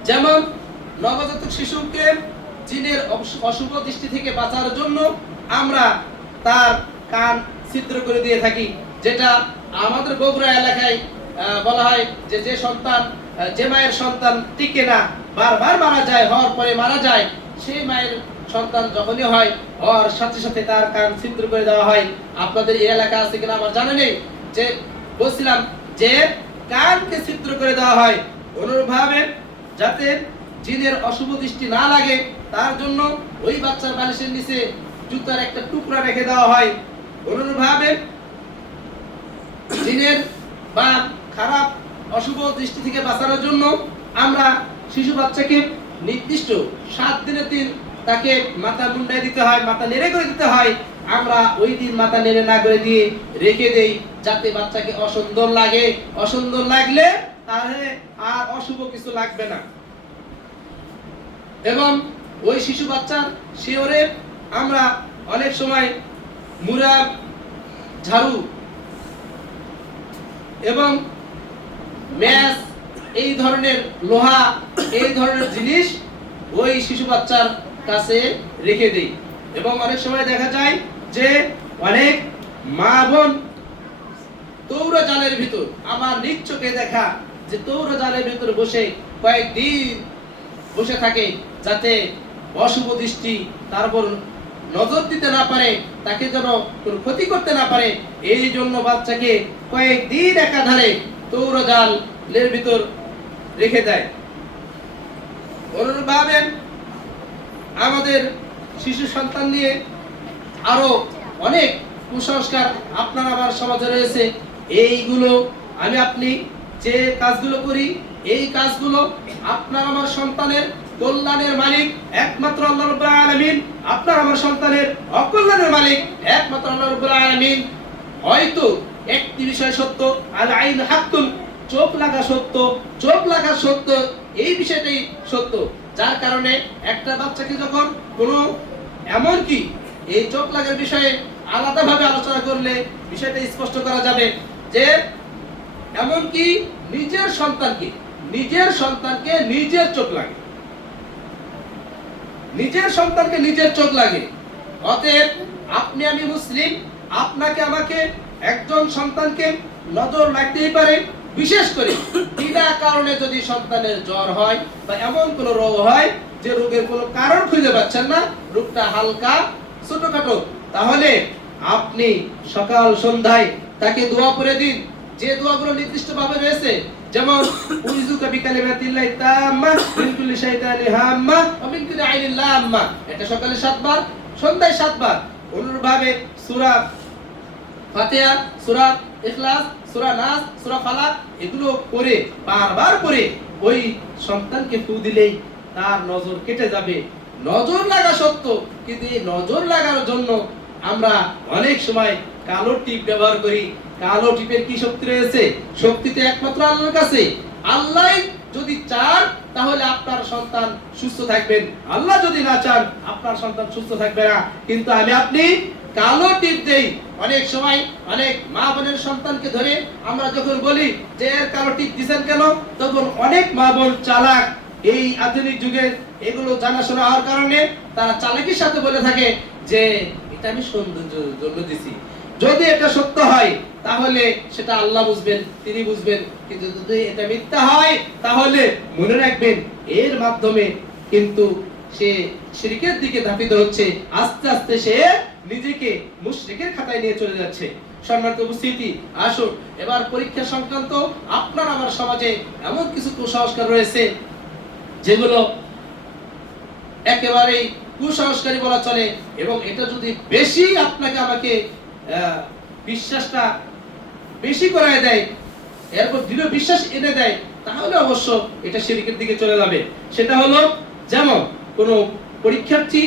যেমন নবজাতক শিশুকে জিনের অশুভ দৃষ্টি থেকে বাঁচার জন্য আমরা তার কান ছিদ্র করে দিয়ে থাকি, যেটা আমাদের বগুড়া এলাকায় বলা হয় যে যে মায়ের সন্তান টিকে না, বারবার মারা যায়, হওয়ার পরে মারা যায়, সেই মায়ের সন্তান যখনই হয় হওয়ার সাথে সাথে তার কান ছিদ্র করে দেওয়া হয়। আপনাদের এই এলাকা আছে কিনা আমার জানা নেই, যে বলছিলাম যে কানকে ছিদ্র করে দেওয়া হয় অনুরূপভাবে যাতে জিনের অশুভ দৃষ্টি না লাগে, তার জন্য ওই বাচ্চার বালিশের নিচে জুতার একটা টুকরা রেখে দেওয়া হয়। অনুরূপভাবে জিনের বা খারাপ অশুভ দৃষ্টি থেকে বাঁচানোর জন্য আমরা শিশু বাচ্চাকে নির্দিষ্ট 7 দিনের দিন তাকে মাথা মুন্ডায় দিতে হয়, মাথা নেড়ে করে দিতে হয়। আমরা ওই দিন মাথা নেড়ে না করে দিয়ে রেখে দেই, যাতে বাচ্চাকে অসুন্দর লাগে, অসুন্দর লাগলে তাহলে আর অশুভ কিছু লাগবে না। এবং ওই শিশু বাচ্চার শিওরে আমরা অনেক সময় মুরা, ঝাড়ু এবং ম্যাচ, এই ধরনের লোহা, এই ধরনের জিনিস ওই শিশু বাচ্চার কাছে রেখে দেই। এবং অনেক সময় দেখা যায় যে অনেক মা বোন তৌরজালের ভিতর, আমার নিজ চোখে দেখা যে তৌরজালের ভিতর বসে কয়েকদিন বসে থাকে, যাতে অশুভ দৃষ্টি তার উপর নজর দিতে না পারে, তাকে যেন কোনো ক্ষতি করতে না পারে। এই জন্য বাচ্চাকে কয়েকদিন একাধারে তৌরজালের ভিতর রেখে দেয়। অনুরূপভাবে আমাদের শিশু সন্তান নিয়ে আরো অনেক কুসংস্কার আপনার আমার সমাজে রয়েছে। এইগুলো আমি আপনি যে কাজগুলো করি, এই কাজগুলো আপনার আমার সন্তানের কল্যাণের মালিক একমাত্র আল্লাহ রাব্বুল আলামিন, আপনার আমার সন্তানের অকল্যাণের মালিক একমাত্র আল্লাহ রাব্বুল আলামিন। হয়তো একটি বিষয় সত্য, আল আইন হাক্কুন, চোখ লাগা সত্য, চোখ লাগা সত্য, এই বিষয়টাই সত্য। যার কারণে একটা বাচ্চাকে যখন কোনো, এমনকি এই চোখ লাগার বিষয়ে আলাদাভাবে আলোচনা করলে বিষয়টা স্পষ্ট করা যাবে যে এমনকি নিজের সন্তানকে নিজের চোখ লাগে, নিজের সন্তানকে নিজের চোখ লাগে। অতএব আপনি আমি মুসলিম, আপনাকে আমাকে একজন সন্তানকে নজর লাগতেই পারে। বিশেষ করে বিনা কারণে যদি সন্তানের জ্বর হয় বা এমন কোন রোগ হয় যে রোগের কোনো কারণ খুঁজে পাচ্ছেন না, রোগটা হালকা ছোটখাটো, তাহলে আপনি সকাল সন্ধ্যায় তাকে দোয়া করে দিন। যে দোয়াগুলো নির্দিষ্টভাবে রয়েছে, যেমন উযুকা বিকালিমাতিল্লাহি তাম্মা মিন কুল্লি শাইতানি হাম্মা ওয়া মিন কুল্লি আইনিন লাম্মা, এটা সকালে 7 বার, সন্ধ্যায় 7 বার। অনুরূপভাবে সূরা ফাতিহা, সূরা ইখলাস, সূরা নাস, সূরা ফালাক, এগুলো পড়ে বারবার পড়ে ওই সন্তানকে ফু দিলেই তার নজর কেটে যাবে। নজর লাগা সত্য, কিন্তু এই নজর লাগার জন্য আমরা অনেক সময় কালো টিপ ব্যবহার করি। কালো টিপের কি শক্তি রয়েছে? শক্তিতে একমাত্র আল্লাহর কাছে। আল্লাহ যদি চান তাহলে আপনার সন্তান সুস্থ থাকবেন, আল্লাহ যদি না চান আপনার সন্তান সুস্থ থাকবে না। কিন্তু আমি আপনি কালো টিপ দেই। অনেক সময় অনেক মা বোনের সন্তানকে ধরে আমরা যখন বলি যে কালো টিপ দিবেন কেন, তখন অনেক মা বোন চালাক, এই আধুনিক যুগে এগুলো জানাশোনা হওয়ার কারণে তারা চালাকির সাথে বলে থাকে যে এটা আমি সৌন্দর্যের জন্য দিছি। যদি এটা সত্য হয় তাহলে সেটা আল্লাহ বুঝবেন, তিনি বুঝবেন। কিন্তু যদি এটা মিথ্যা হয় তাহলে মনে রাখবেন এর মাধ্যমে কিন্তু সে শিরকের দিকে ধাবিত হচ্ছে, আস্তে আস্তে সে নিজেকে মুশরিকের খাতায় নিয়ে চলে যাচ্ছে। সম্মানিত উপস্থিতি, আসুন এবার পরীক্ষা সংক্রান্ত আপনার আমার সমাজে এমন কিছু কুসংস্কার রয়েছে যেগুলো একেবারেই কুসংস্কারী বলা চলে, এবং এটা যদি বেশি আপনাকে আমাকে বিশ্বাসটা বেশি করায় দেয়, এরপর দৃঢ় বিশ্বাস এনে দেয়, তাহলে অবশ্য এটা শিরকের দিকে চলে যাবে। সেটা হলো, যেমন কোনো পরীক্ষার্থী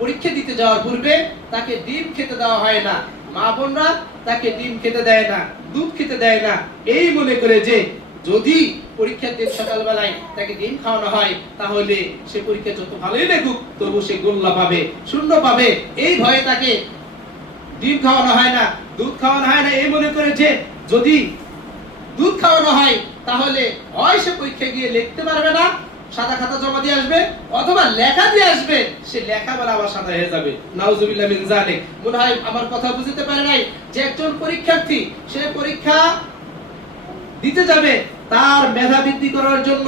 পরীক্ষা দিতে যাওয়ার পূর্বে তাকে ডিম খেতে দেওয়া হয় না, মা বোনরা তাকে ডিম খেতে দেয় না, দুধ খেতে দেয় না, এই মনে করে যে যদি পরীক্ষার দিন সকালবেলায় তাকে ডিম খাওয়ানো হয় তাহলে সে পরীক্ষা যত ভালোই লেখুক তবু সে গোল্লা পাবে, শূন্য পাবে। এই ভয়ে তাকে ডিম খাওয়ানো হয় না, দুধ খাওয়ানো হয় না, এই মনে করে যে যদি দুধ খাওয়ানো হয় তাহলে হয় সে পরীক্ষা গিয়ে লিখতে পারবে না, সাদা খাতা জমা দিয়ে আসবে, অথবা লেখা দিয়ে আসবে, সে লেখা বলে আবার সাদা হয়ে যাবে। নাউজুবিল্লাহ মিন যালিক। মনে হয় আমার কথা বুঝতে পারে নাই যে একজন পরীক্ষার্থী সে পরীক্ষা দিতে যাবে, তার মেধা বৃদ্ধি করার জন্য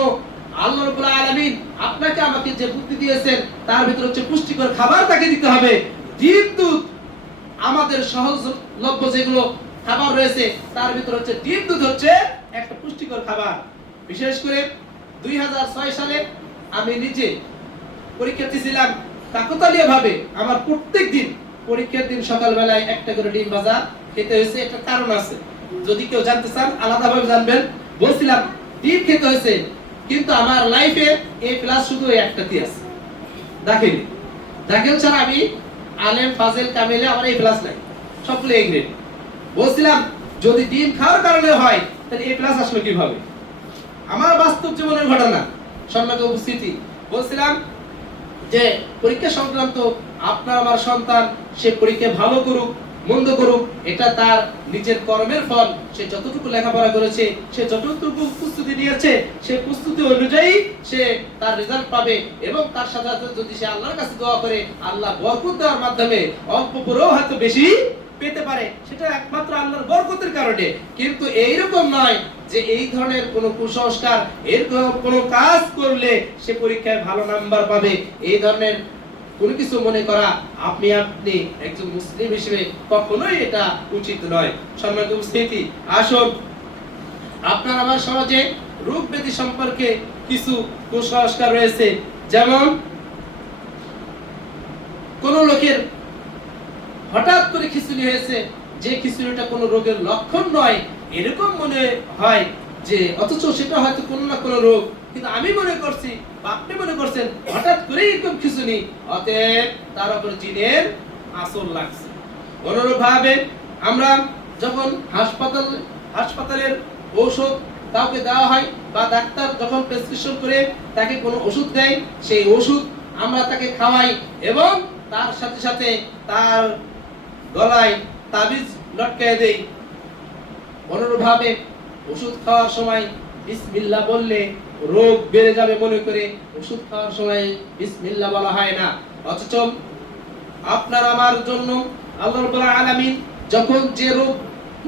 আল্লাহ রাব্বুল আলামিন আপনাকে আমাকে যে বুদ্ধি দিয়েছেন তার ভিতর হচ্ছে পুষ্টিকর খাবার তাকে দিতে হবে। ডিম দুধ আমাদের সহজলভ্য যেগুলো খাবার রয়েছে তার ভিতর হচ্ছে ডিম দুধ হচ্ছে একটা পুষ্টিকর খাবার। বিশেষ করে 2006 সালে আমি নিজে পরীক্ষার্থী ছিলাম, কাকতালীয় ভাবে আমার প্রত্যেক দিন পরীক্ষার দিন সকালবেলায় একটা করে ডিম ভাজা খেতে হয়েছে। একটা কারণ আছে, যদি কেউ জানতে চান আলাদাভাবে জানবেন। বলছিলাম ডিম খেতে হয়েছে, কিন্তু আমার লাইফে এই প্লাস শুধু একটাতে আছে, দাখিল। দাখিল ছাড়া আমি আলেম ফাজেল কামেলে আমার এই প্লাস নাই, সবগুলো এ গ্রেড। বলছিলাম যদি ডিম খাওয়ার কারণে হয় তাহলে এই প্লাস আসলো কিভাবে? আমার বাস্তব জীবনের ঘটনা। সম্মানিত উপস্থিতি, বলছিলাম যে পরীক্ষা সংক্রান্ত আপনার আমার সন্তান সে পরীক্ষা ভালো করুক মন্দ করুক, এটা তার নিজের কর্মের ফল। সে যতটুকু লেখাপড়া করেছে, সে যতটুকু প্রস্তুতি নিয়েছে, সে প্রস্তুতি অনুযায়ী সে তার রেজাল্ট পাবে। এবং তার সাথে সাথে যদি সে আল্লাহর কাছে দোয়া করে, আল্লাহ বরকত দেওয়ার মাধ্যমে অল্প পরেও হয়তো বেশি পেতে পারে, সেটা একমাত্র আল্লাহর বরকতের কারণে। কিন্তু এইরকম নয় যে এই ধরনের কোনো কুসংস্কার, এরকম কোনো কাজ করলে সে পরীক্ষায় ভালো নাম্বার পাবে, এই ধরনের কোনো কিছু মনে করা আপনি একজন মুসলিম হিসেবে কখনোই এটা উচিত নয়। সম্মানিত উপস্থিতি, আসুন আপনার আমার সমাজে রোগ ব্যাধি সম্পর্কে কিছু কুসংস্কার রয়েছে। যেমন কোন লোকের হঠাৎ করে খিচুড়ি হয়েছে, যে খিচুড়িটা কোনো রোগের লক্ষণ নয় এরকম মনে হয়, যে অথচ সেটা হয়তো কোনো না কোনো রোগ, কিন্তু আমি মনে করছি বা আপনি মনে করছেন হঠাৎ করে এরকম খিচুড়ি, অতএব তার উপর জিনের আসর লাগছে। অনুরূপভাবে আমরা যখন হাসপাতালের ঔষধ কাউকে দেওয়া হয় বা ডাক্তার যখন প্রেসক্রিপশন করে তাকে কোনো ওষুধ দেয়, সেই ওষুধ আমরা তাকে খাওয়াই এবং তার সাথে সাথে তার গলায় তাবিজ লটকায় দেই। অনুরূপভাবে ওষুধ খাওয়ার সময় বিসমিল্লাহ বললে রোগ বেড়ে যাবে মনে করে ওষুধ খাওয়ার সময় বিসমিল্লাহ বলা হয় না। অথচ আপনার আমার জন্য আল্লাহ রাব্বুল আলামিন যখন যে রোগ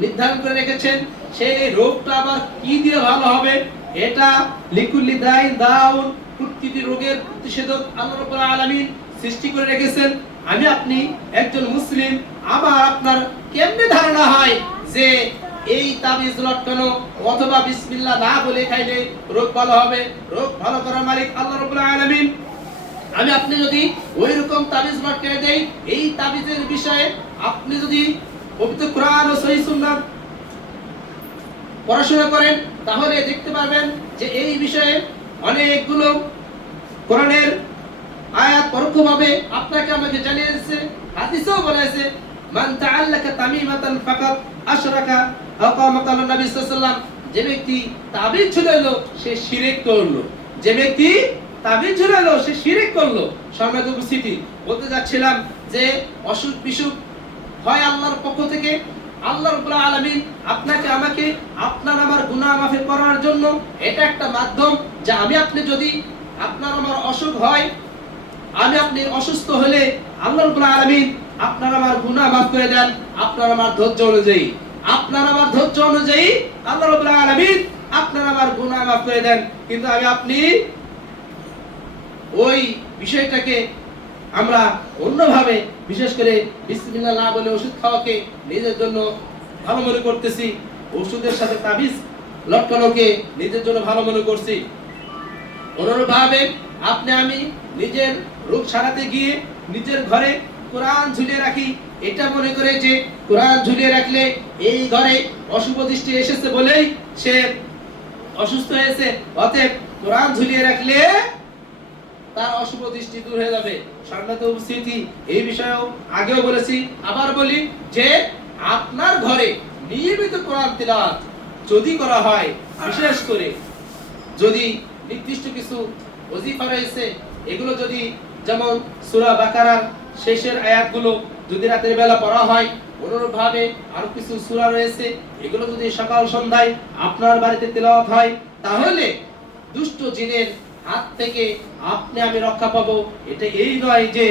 নির্ধারণ করে রেখেছেন, সেই রোগটা আবার কি দিয়ে ভালো হবে, এটা লিকুল্লি দাইন দাউন, প্রতিটি রোগের প্রতিষেধক আল্লাহ রাব্বুল আলামিন সৃষ্টি করে রেখেছেন। আমি আপনি একজন মুসলিম, আমার আপনার কেমনে ধারণা হয় যে এই তাবিজ লটকানো অথবা বিসমিল্লাহ না বলে খাইলে রোগ ভালো হবে? রোগ ভালো করার মালিক আল্লাহ রাব্বুল আলামিন। আমি আপনি যদি ওই রকম তাবিজ লটকায় দেই, এই তাবিজের বিষয়ে আপনি যদি পবিত্র কোরআন ও সহিহ সুন্নাহ পড়াশোনা করেন তাহলে দেখতে পারবেন যে এই বিষয়ে অনেকগুলো কোরআনের আয়াত পরোক্ষভাবে আপনাকে আমাকে জানিয়ে দিয়েছে, হাদিসেও বলেছে মান তাআল্লাকা তামিমাতান ফাকাত আশরাকা আও কামা কালা নবী সাল্লাল্লাহু আলাইহি ওয়াসাল্লাম। যে ব্যক্তি তাবিজ ঝুলালো সে শিরক করলো, যে ব্যক্তি তাবিজ ঝুলালো সে শিরক করলো। সম্মানিত উপস্থিতি, বলতে যাচ্ছিলাম যে অসুখ বিসুখ হয় আল্লাহর পক্ষ থেকে। আল্লাহ রাব্বুল আলামিন আপনাকে আমাকে আপনার আমার গুনাহ মাফ করার জন্য এটা একটা মাধ্যম, যে আমি আপনি যদি আপনার আমার অসুখ হয়, আমি আপনি অসুস্থ হলে আল্লাহ রাব্বুল আলামিন আপনার আমার গুনাহ মাফ করে দেন আপনার আমার ধৈর্য অনুযায়ী, আপনার আমার ধৈর্য অনুযায়ী আল্লাহ রাব্বুল আলামিন আপনার আমার গুনাহ মাফ করে দেন। কিন্তু আপনি ওই বিষয়টাকে আমরা অন্যভাবে, বিশেষ করে বিসমিল্লাহ না বলে ওষুধ খাওয়াকে নিজের জন্য ভালো মনে করতেছি, ওষুধের সাথে তাবিজ লটকানোকে নিজের জন্য ভালো মনে করছি। অনুরূপভাবে আপনি আমি নিজের রোগ সারাতে গিয়ে নিজের ঘরে কোরআন ঝুলিয়ে রাখি, এটা মনে করে যে কোরআন ঝুলিয়ে রাখলে এই ঘরে অশুভ দৃষ্টি এসেছে বলেই সে অসুস্থ হয়েছে, অতএব কোরআন ঝুলিয়ে রাখলে তার অশুভ দৃষ্টি দূর হয়ে যাবে। সম্মানিত উপস্থিতি, এই বিষয়েও আগেও বলেছি, আবার বলি যে আপনার ঘরে নিয়মিত কোরআন তিলাওয়াত যদি করা হয়, বিশেষ করে যদি নির্দিষ্ট কিছু ওজিফা রয়েছে, এগুলো যদি যেমন সূরা বাকারার শেষের আয়াতগুলো যদি রাতের বেলা পড়া হয়, অনুরূপভাবে আরো কিছু সূরা রয়েছে, এগুলো যদি সকাল সন্ধ্যায় আপনার বাড়িতে তেলাওয়াত হয়, তাহলে দুষ্ট জিনের হাত থেকে আপনি আমি রক্ষা পাবো। এটা এই নয় যে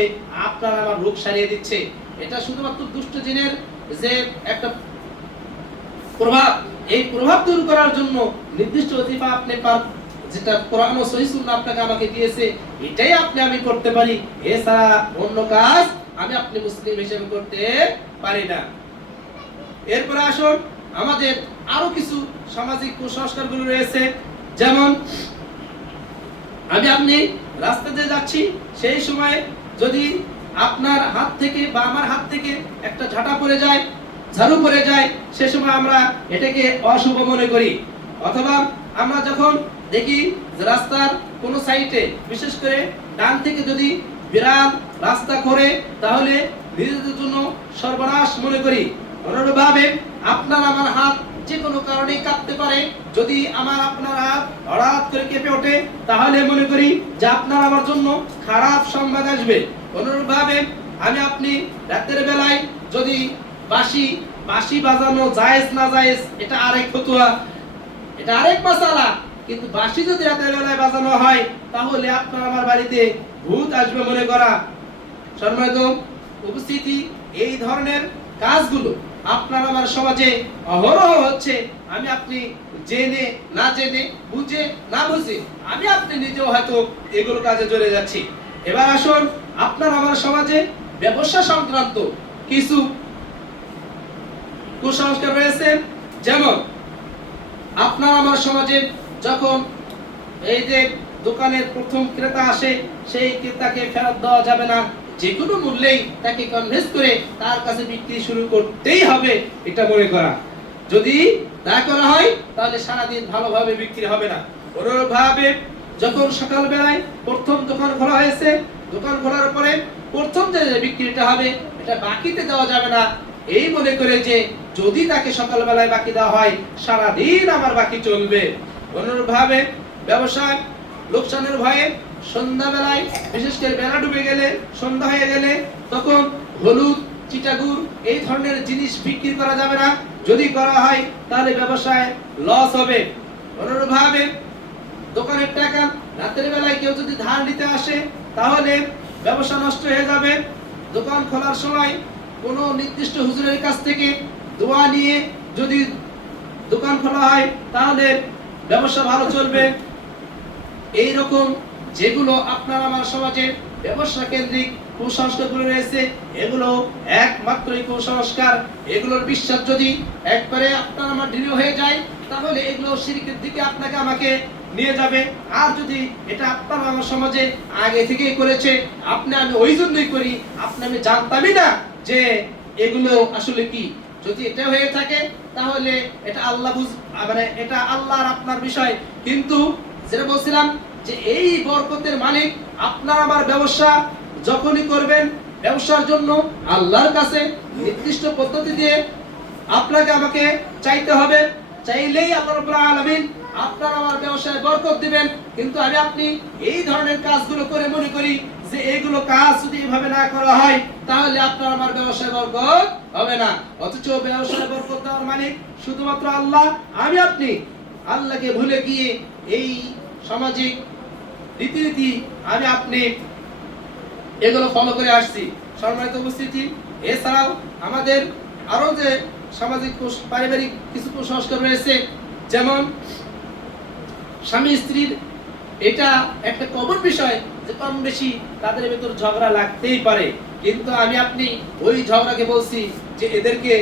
আপনার আমার রোগ সারিয়ে দিচ্ছে, এটা শুধুমাত্র দুষ্ট জিনের যে একটা প্রভাব, এই প্রভাব দূর করার জন্য নির্দিষ্ট ওজিফা আপনি যেটা কোরআন ও সহিহ সুন্নাহ আপনাকে আমাকে দিয়েছে, এটাই আপনি আমি করতে পারি। এছাড়া অন্য কাজ আমি আপনি মুসলিম হিসেবে করতে পারি না। এরপর আসুন, আমাদের আরো কিছু সামাজিক কুসংস্কারগুলো রয়েছে। যেমন আমি আপনি রাস্তা দিয়ে যাচ্ছি, সেই সময় যদি আপনার হাত থেকে বা আমার হাত থেকে একটা ঝাঁটা পড়ে যায়, ঝাড়ু পড়ে যায়, সে সময় আমরা এটাকে অশুভ মনে করি। অথবা আমরা যখন দেখি যে রাস্তার কোন সাইডে, বিশেষ করে ডান থেকে যদি বিরাট রাস্তা করে, তাহলে নিজেদের জন্য সর্বনাশ মনে করি। অনুরূপভাবে আপনার আমার হাত যে কোনো কারণে কাঁপতে পারে, যদি আমার আপনার হাত হঠাৎ করে কেঁপে ওঠে, তাহলে মনে করি যে আপনার আমার জন্য খারাপ সংবাদ আসবে। অনুরূপভাবে আমি আপনি রাতের বেলায় যদি বাঁশি বাজানো জায়েজ না জায়েজ, এটা আরেক ফতোয়া, এটা আরেক মাসালা। কিন্তু বাঁশি যদি রাতের বেলায় বাজানো হয়, তাহলে আপনার আমার বাড়িতে ভূত আসবে মনে করা। সম্মানিত উপস্থিতি, এই ধরনের কাজগুলো আপনার আমার সমাজে অহরহ হচ্ছে। আমি আপনি জেনে না জেনে, বুঝে না বুঝে, আমি আপনি নিজেও হয়তো এগুলো কাজে জড়িয়ে যাচ্ছি। এবার আসুন, আপনার আমার সমাজে ব্যবসা সংক্রান্ত কিছু কুসংস্কার রয়েছে। যেমন আপনার আমার সমাজে যখন এই যে দোকানের প্রথম ক্রেতা আসে, সেই ক্রেতাকে ফেরত দেওয়া যাবে না, যে কোনো মূল্যেই তাকে কনভিন্স করে তার কাছে বিক্রি শুরু করতেই হবে, এটা মনে করা। যদি তা করা হয়, তাহলে সারাদিন ভালোভাবে বিক্রি হবে না। অনুরূপভাবে যখন সকালবেলায় প্রথম দোকান খোলা হয়েছে, দোকান খোলার পরে প্রথম যে বিক্রিটা হবে, এটা বাকিতে দেওয়া যাবে না, এই মনে করে যে যদি তাকে সকালবেলায় বাকি দেওয়া হয়, সারাদিন আমার বাকি চলবে। অনুরূপভাবে ব্যবসায় লোকসানের ভয়ে সন্ধ্যাবেলায়, বিশেষ করে বেলা ডুবে গেলে, সন্ধ্যা হয়ে গেলে, তখন হলুদ, চিটাগুড় এই ধরনের জিনিস বিক্রি করা যাবে না। যদি করা হয়, তাহলে ব্যবসায় লস হবে। অনুরূপভাবে দোকানের টাকা রাতের বেলায় কেউ যদি ধার নিতে আসে, তাহলে ব্যবসা নষ্ট হয়ে যাবে। দোকান খোলার সময় কোনো নির্দিষ্ট হুজুরের কাছ থেকে দোয়া নিয়ে যদি দোকান খোলা হয়, তাহলে ব্যবসা ভালো চলবে। এই রকম যেগুলো আপনার আমার সমাজে ব্যবসা কেন্দ্রিক কুসংস্কারগুলো রয়েছে, এগুলো একমাত্রই কুসংস্কার। এগুলোর বিশ্বাস যদি একবারে আপনার আমার দৃঢ় হয়ে যায়, তাহলে এগুলো শিরকের দিকে আপনাকে আমাকে নিয়ে যাবে। আর যদি এটা আপনার আমার সমাজে আগে থেকেই করেছে, আপনি আমি ওই জন্যই করি, আপনি আমি জানতামই না যে এগুলো আসলে কি, যদি এটা হয়ে থাকে, তাহলে এটা আল্লাহ মানে এটা আল্লাহর আপনার বিষয়। কিন্তু যেটা বলছিলাম যে এই বরকতের মালিক আপনার আমার ব্যবসা যখনই করবেন, ব্যবসার জন্য আল্লাহর কাছে নির্দিষ্ট পদ্ধতি দিয়ে আপনাকে আমাকে চাইতে হবে। চাইলেই আল্লাহ রাব্বুল আলামিন আপনার আমার ব্যবসায় বরকত দিবেন। কিন্তু আমি আপনি এই ধরনের কাজগুলো করে মনে করি যে এইগুলো কাজ যদি এভাবে না করা হয়, তাহলে আপনার আমার ব্যবসায় বরকত হবে না। অথচ ব্যবসায় বরকত দেওয়ার মালিক শুধুমাত্র আল্লাহ। আমি আপনি আল্লাহকে ভুলে গিয়ে এই সামাজিক রীতিনীতি আমি আপনি এগুলো ফলো করে আসছি। সম্মানিত উপস্থিতি, এছাড়াও আমাদের আরো যে সামাজিক পারিবারিক কিছু কুসংস্কার রয়েছে, যেমন স্বামী স্ত্রীর, এটা একটা কমন বিষয় যে কম বেশি তাদের ভেতর ঝগড়া লাগতেই পারে, কিন্তু আমি আপনি ওই ঝগড়াকে বলছি যে এদেরকে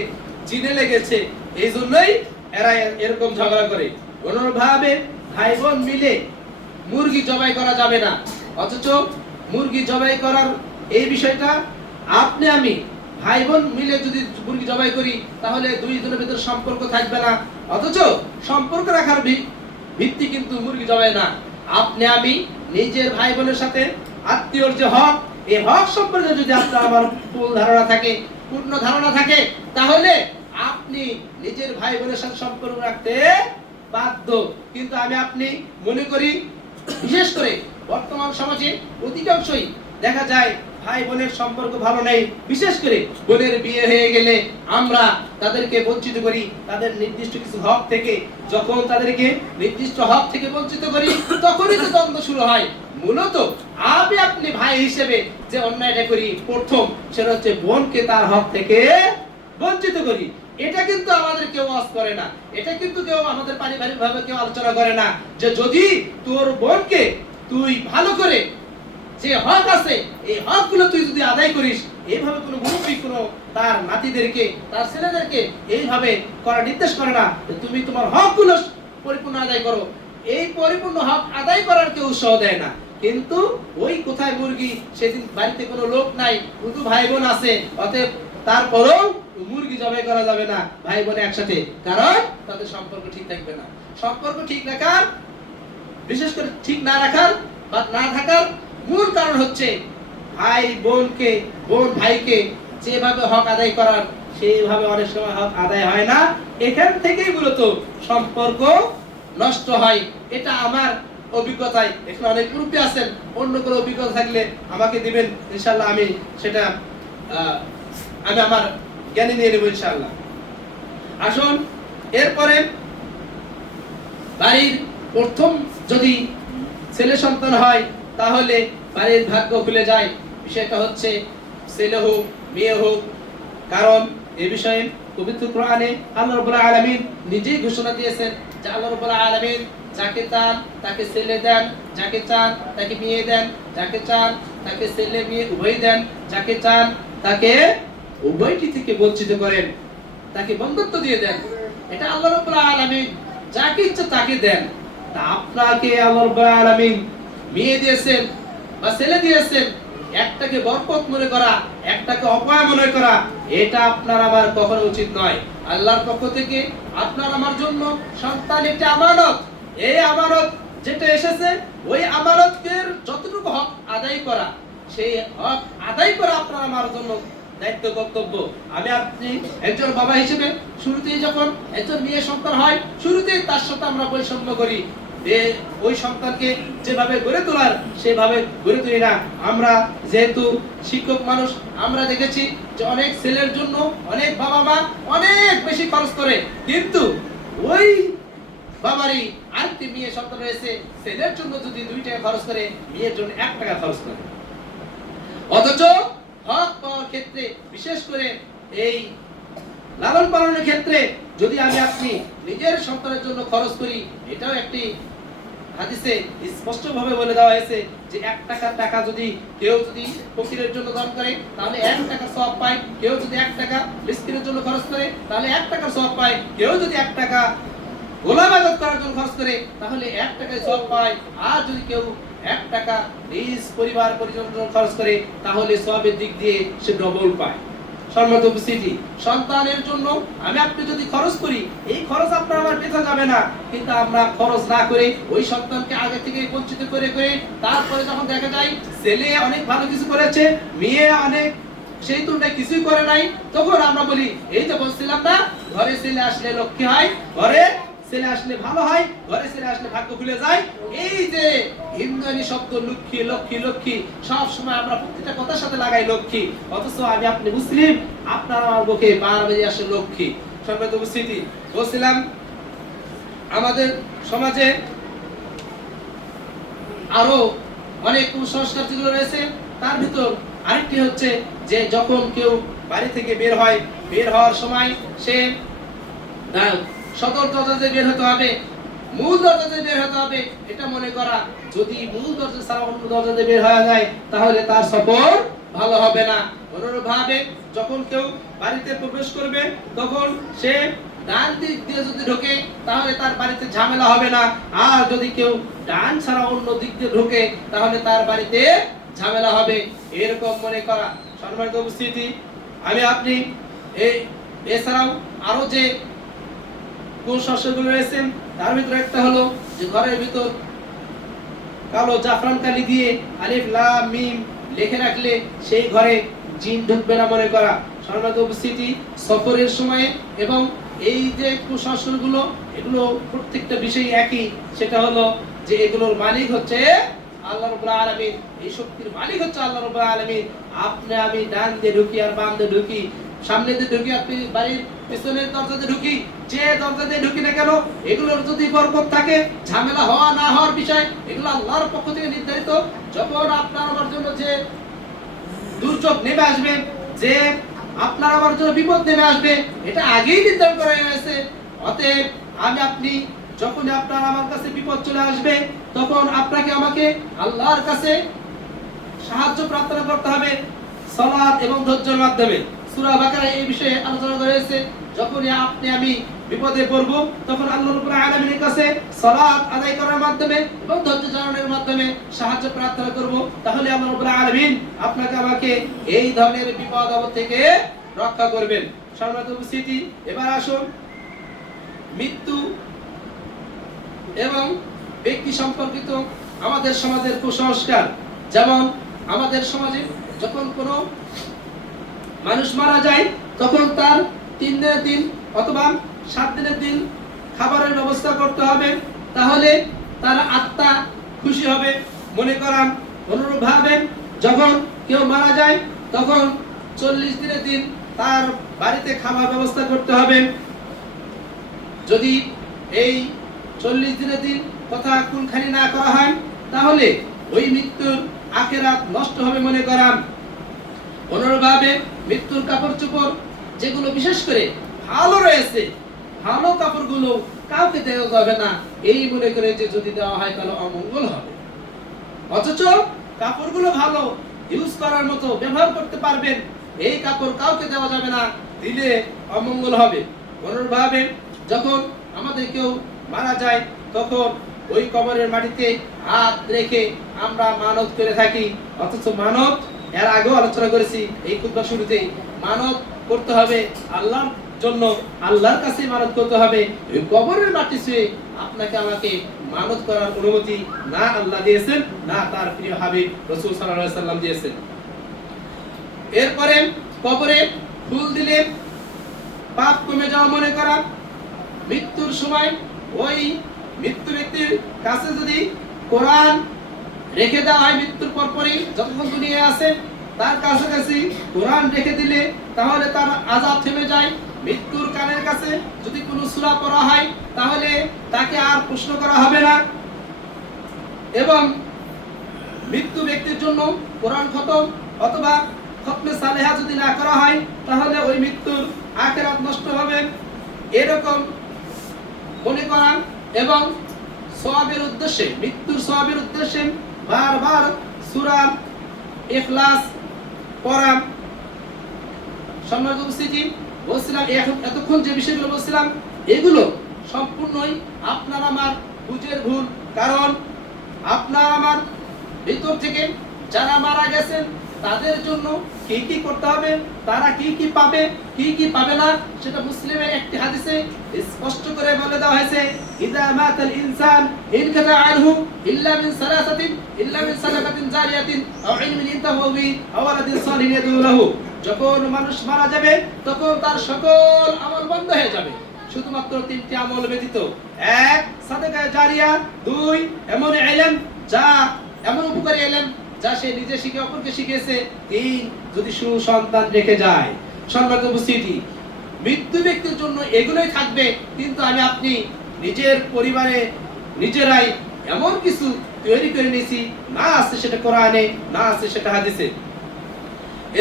জিনে লেগেছে, এই জন্যই এরা এরকম ঝগড়া করে। কোনোভাবে ভাই বোন মিলে মুরগি জবাই করা যাবে না, অথচ মুরগি জবাই করার এই বিষয়টা আপনি আমি ভাই বোন মিলে যদি মুরগি জবাই করি তাহলে দুই জনের ভিতরে সম্পর্ক থাকবে না, অথচ সম্পর্ক রাখার ভিত্তি কিন্তু মুরগি জবাই না। আপনি আমি নিজের ভাই বোনের সাথে আত্মীয়র যে হক, এই হক সম্পর্কে যদি আপনার আমার পূর্ণ ধারণা থাকে, তাহলে আপনি নিজের ভাই বোনের সাথে সম্পর্ক রাখতে বাধ্য। কিন্তু আমি আপনি মনে করি, বিশেষ করে বর্তমান সমাজে অধিকাংশই দেখা যায় ভাই বোনের সম্পর্ক ভালো নেই, বিশেষ করে বোনের বিয়ে হয়ে গেলে আমরা তাদেরকে বঞ্চিত করি তাদের নির্দিষ্ট কিছু হক থেকে। যখন তাদেরকে নির্দিষ্ট হক থেকে বঞ্চিত করি তখনই তো দ্বন্দ্ব শুরু হয়। মূলত আমি আপনি ভাই হিসেবে যে অন্যায়টা করি, প্রথম সেটা হচ্ছে বোনকে তার হক থেকে বঞ্চিত করি। এটা কিন্তু আমাদের কেউ ওয়াজ করে না, এটা কিন্তু কেউ আমাদের পারিবারিক ভাবে কেউ আলোচনা করে না যে যদি তোর বোনকে তুই ভালো করে যে হক আছে এই হকগুলো তুই যদি আদায় করিস, এইভাবে কোনো মুরব্বী কোনো তার নাতিদেরকে তার ছেলেদেরকে এইভাবে করা নির্দেশ করে না, তুমি তোমার হকগুলো পরিপূর্ণ আদায় করো। এই পরিপূর্ণ হক আদায় করার কেউ উৎসাহ দেয় না। কিন্তু ওই কোথায় মুরগি, সেদিন বাড়িতে কোনো লোক নাই, শুধু ভাই বোন আছে, অতএব তারপরেও মুরগি জবাই করা যাবে না ভাই বোন একসাথে, কারণ তাদের সম্পর্ক ঠিক থাকবে না। সম্পর্ক ঠিক রাখার, বিশেষ করে ঠিক না রাখার বা না থাকার মূল কারণ হচ্ছে ভাই বোনকে, বোন ভাইকে যেভাবে হক আদায় করার সেইভাবে অনেক সময় হক আদায় হয় না। এখান থেকেই মূলত সম্পর্ক নষ্ট হয়। এটা আমার অভিজ্ঞতায়। এখানে অনেক মুরব্বী আছেন, অন্য কোনো অভিজ্ঞতা থাকলে আমাকে দিবেন, ইনশাআল্লাহ আমি সেটা আমি আমার জ্ঞানে নিয়ে নেব ইনশাআল্লাহ। আসুন, এরপরে বাড়ির প্রথম যদি ছেলে সন্তান হয় তাহলে বাড়ির ভাগ্য খুলে যায়। বিষয়টা হচ্ছে ছেলে হোক মেয়ে হোক, কারণ এই বিষয়ে পবিত্র কোরআনে আল্লাহ রাব্বুল আলামিন নিজেই ঘোষণা দিয়েছেন যে আল্লাহ রাব্বুল আলামিন যাকে চান তাকে ছেলে দেন, যাকে চান তাকে মেয়ে দেন, যাকে চান তাকে ছেলে মেয়ে উভয় দেন, যাকে চান তাকে উভয়টি থেকে বঞ্চিত করেন, তাকে বন্ধুত্ব দিয়ে দেন। এটা আল্লাহ রাব্বুল আলামিন যাকে ইচ্ছা তাকে দেন। তা আপনাকে আল্লাহ রাব্বুল আলামিন মেয়ে দিয়েছেন বা ছেলে দিয়েছেন, একটাকে বরকত মনে করা, একটাকে অপয়া মনে করা, এটা আপনার আমার কখনো উচিত নয়। আল্লাহর পক্ষ থেকে আপনার আমার জন্য সন্তান একটি আমানত। এই আমানত যেটা এসেছে, ওই আমানতের যতটুকু হক আদায় করা, সেই হক আদায় করা আপনার আমার জন্য দায়িত্ব, কর্তব্য। আমি আপনি একজন বাবা হিসেবে শুরুতেই যখন একজন মেয়ে সন্তান হয়, শুরুতেই তার সাথে আমরা বৈষম্য করি, ওই সন্তানকে যেভাবে গড়ে তোলার সেভাবে গড়ে তুলি না। আমরা যেহেতু শিক্ষক মানুষ, আমরা দেখেছি যে অনেক ছেলের জন্য অনেক বাবা মা অনেক বেশি খরচ করে, কিন্তু ওই বাবারই আরেকটি মেয়ে সন্তান রয়েছে, ছেলের জন্য যদি 2 টাকা খরচ করে, মেয়ের জন্য 1 টাকা খরচ করে। অথচ হক পাওয়ার ক্ষেত্রে, বিশেষ করে এই লালন পালনের ক্ষেত্রে যদি আমি আপনি নিজের সন্তানের জন্য খরচ করি, এটাও একটি হাদিসে স্পষ্টভাবে বলে দেওয়া হয়েছে যে 1 টাকা যদি কেউ যদি ফকিরের জন্য দান করে তাহলে 1 টাকা সওয়াব পায়, কেউ যদি 1 টাকা মিসকিনের জন্য খরচ করে তাহলে 1 টাকা সওয়াব পায়, কেউ যদি 1 টাকা গোলাম আবাদ করার জন্য খরচ করে তাহলে 1 টাকায় সওয়াব পায়, আর যদি কেউ 1 টাকা নিজ পরিবার পরিজনের জন্য খরচ করে তাহলে সওয়াবের দিক দিয়ে সে ডবল পায়। সম্মানিত উপস্থিতি, সন্তানের জন্য আমি আপনি যদি খরচ করি, এই খরচ আপনার আমার পেছনে যাবে না, কিন্তু আমরা খরচ না করে ওই সন্তানকে আগে থেকে বঞ্চিত করে তারপরে যখন দেখা যায় ছেলে অনেক ভালো কিছু করেছে, মেয়ে অনেক সেই তুলনায় কিছুই করে নাই, তখন আমরা বলি এই যে বলছিলাম না, ঘরে ছেলে আসলে লক্ষ্মী হয়, ঘরে ছেলে আসলে ভালো হয়, ঘরে ছেলে আসলে ভাগ্য খুলে যায়। এই যে হিন্দুয়ানি শব্দ লক্ষ্মী লক্ষ্মী লক্ষ্মী, সব সময় আমরা প্রত্যেকটা কথার সাথে লাগাই লক্ষ্মী, অথচ আমি আপনি মুসলিম, আপনার আমার মুখে বারবারই আসে লক্ষ্মী। সম্মানিত উপস্থিতি, বলছিলাম আমাদের সমাজে আরো অনেক কুসংস্কার যেগুলো রয়েছে, তার ভিতর আরেকটি হচ্ছে যে যখন কেউ বাড়ি থেকে বের হয়, বের হওয়ার সময় সে সদর দরজাতে বের হতে হবে, মূল দরজাতে বের হতে হবে, এটা মনে করা। যদি মূল দরজা ছাড়া অন্য দরজাতে বের হয়ে যায় তাহলে তার সফর ভালো হবে না। অনুরূপভাবে যখন কেউ বাড়িতে প্রবেশ করবে তখন সে ডান দিক দিয়ে যদি ঢোকে তাহলে তার বাড়িতে ঝামেলা হবে না, আর যদি কেউ ডান ছাড়া অন্য দিক দিয়ে ঢোকে তাহলে তার বাড়িতে ঝামেলা হবে, এরকম মনে করা। সম্মানিত উপস্থিতি, আমি আপনি এছাড়াও আরো যে কুসংস্কারগুলো রয়েছে তার ভিতরে একটা হলো যে ঘরের ভিতর কালো জাফরান কালি দিয়ে আলিফ লাম মিম লিখে রাখলে সেই ঘরে জিন ঢুকবে না মনে করা। সম্মানিত উপস্থিতি, সফরের সময়ে এবং এই যে কুসংস্কারগুলো এগুলো প্রত্যেকটা বিষয় একই, সেটা হলো যে এগুলোর মালিক হচ্ছে আল্লাহ রাব্বুল আলামিন, এই শক্তির মালিক হচ্ছে আল্লাহ রাব্বুল আলামিন। আপনি আমি ডান দিয়ে ঢুকি আর বাম দিয়ে ঢুকি, সামনে দিয়ে ঢুকি আপনি বাড়ির পিছনের দরজাতে ঢুকি, যে দরজাতে ঢুকি না কেন এগুলোর যদি বরকত থাকে, ঝামেলা হওয়া না হওয়ার বিষয় এগুলো আল্লাহর পক্ষ থেকে নির্ধারিত। যখন আপনার আমার জন্য যে দুর্যোগ নেমে আসবে, যে আপনার আমার জন্য বিপদ নেমে আসবে, এটা আগেই নির্ধারণ করা হয়েছে। অতএব আমি আপনি যখন আপনার আমার কাছে বিপদ চলে আসবে তখন আপনাকে আমাকে আল্লাহর কাছে সাহায্য প্রার্থনা করতে হবে সালাত এবং ধৈর্যের মাধ্যমে। সূরা বাকারায় এই বিষয়ে আলোচনা করা হয়েছে। যখন আপনি আমি বিপদে পড়ব তখন আল্লাহ রাব্বুল আলামিনের কাছে সালাত আদায় করার মাধ্যমে এবং ধৈর্য ধারণের মাধ্যমে সাহায্য প্রার্থনা করব, তাহলে আল্লাহ রাব্বুল আলামিন আপনাকে আমাকে এই ধরনের বিপদ আপদ থেকে রক্ষা করবেন। সম্মানিত উপস্থিতি, এবার আসুন মৃত্যু এবং ব্যক্তি সম্পর্কিত আমাদের সমাজের কুসংস্কার। যেমন আমাদের সমাজে যখন কোনো মানুষ মারা যায় তখন তার 3 দিনের দিন অথবা 7 দিনের দিন খাবারের ব্যবস্থা করতে হবে, তাহলে তার আত্মা খুশি হবে মনে করান। অনুরূপভাবে যখন কেউ মারা যায় তখন 40 দিনের দিন তার বাড়িতে খাবার ব্যবস্থা করতে হবে। যদি এই 40 দিনের দিন তথা কুলখানি না করা হয় তাহলে ওই মৃত্যুর আখিরাত নষ্ট হবে মনে করান। অনুরূপভাবে মৃত্যুর কাপড় চোপড় যেগুলো বিশেষ করে ভালো রয়েছে, ভালো কাপড়গুলো কাউকে দেওয়া যাবে না, এই মনে করে যে যদি দেওয়া হয় তাহলে অমঙ্গল হবে। অথচ কাপড়গুলো ভালো, ইউজ করার মতো ব্যবহার করতে পারবেন, এই কাপড় কাউকে দেওয়া যাবে না, দিলে অমঙ্গল হবে। অনুরূপভাবে যখন আমাদের কেউ মারা যায় তখন ওই কবরের মাটিতে হাত রেখে আমরা মানত করে থাকি। অথচ মানত এর আগেও আলোচনা করেছি এই খুতবা শুরুতেই, মানত করতে হবে আল্লাহর জন্য, আল্লাহর কাছে মানত করতে হবে। ওই কবরের মাটি ছুঁয়ে আপনাকে আমাকে মানত করার অনুমতি না আল্লাহ দিয়েছেন, না তার প্রিয় হাবিব রাসূল সাল্লাল্লাহু আলাইহি সাল্লাম দিয়েছেন। এরপরে কবরে ফুল দিলে পাপ কমে যাওয়া মনে করা। মৃত্যুর সময় ওই মৃত্যু ব্যক্তির কাছে যদি কোরআন রেখে দেওয়া হয়, মৃত্যুর পরপরই যতক্ষণ দুনিয়ায় আছে তার কাছাকাছি কোরআন রেখে দিলে তাহলে তার আযাব থেমে যায়। মৃত্যুর কানের কাছে যদি কোনো সূরা পড়া হয় তাহলে তাকে আর প্রশ্ন করা হবে না। এবং মৃত্যু ব্যক্তির জন্য কোরআন খতম অথবা খতমে সালেহা যদি না করা হয় তাহলে ওই মৃত্যুর আখিরাত নষ্ট হবে, এরকম মনে করা। এবং সওয়াবের উদ্দেশ্যে, মৃত্যুর সওয়াবের উদ্দেশ্যে বারবার সূরা ইখলাস পড়া। সম্মানিত উপস্থিতি, বলছিলাম এতক্ষণ যে বিষয়গুলো বলছিলাম এগুলো সম্পূর্ণই আপনার আমার বুঝের ভুল। কারণ আপনার আমার ভিতর থেকে যারা মারা গেছেন তাদের জন্য কি কি করতে হবে, তারা কি কি পাবে কি কি পাবে না, সেটা মুসলিমের একটি হাদিসে স্পষ্ট করে বলে দেওয়া হয়েছে। ইযা মাতাল ইনসান ইনকাতা আনহু ইল্লা মিন সালাসাতিন ইল্লা মিন সাদাকাতিন জারিয়াতিন আও ইলমিন ইনতাফাউ বিহি আও ওয়ালাদিন সালিহিন ইয়াদউ লাহু। যখন মানুষ মারা যাবে তখন তার সকল আমল বন্ধ হয়ে যাবে, শুধুমাত্র 3টি আমল ব্যতীত। 1 সাদাকা জারিয়া, 2 এমন ইলম যা এমন উপকারী ইলম যা সে নিজে শিখে অপরকে শিখিয়েছে, 3 যদি সুসন্তান রেখে যায়। সম্মানিত উপস্থিতি, মৃত্যু ব্যক্তির জন্য এগুলোই থাকবে, কিন্তু আমি আপনি নিজের পরিবারে নিজেরাই এমন কিছু তৈরি করে নিয়েছি, না আছে সেটা কোরআনে, না আছে সেটা হাদিসে।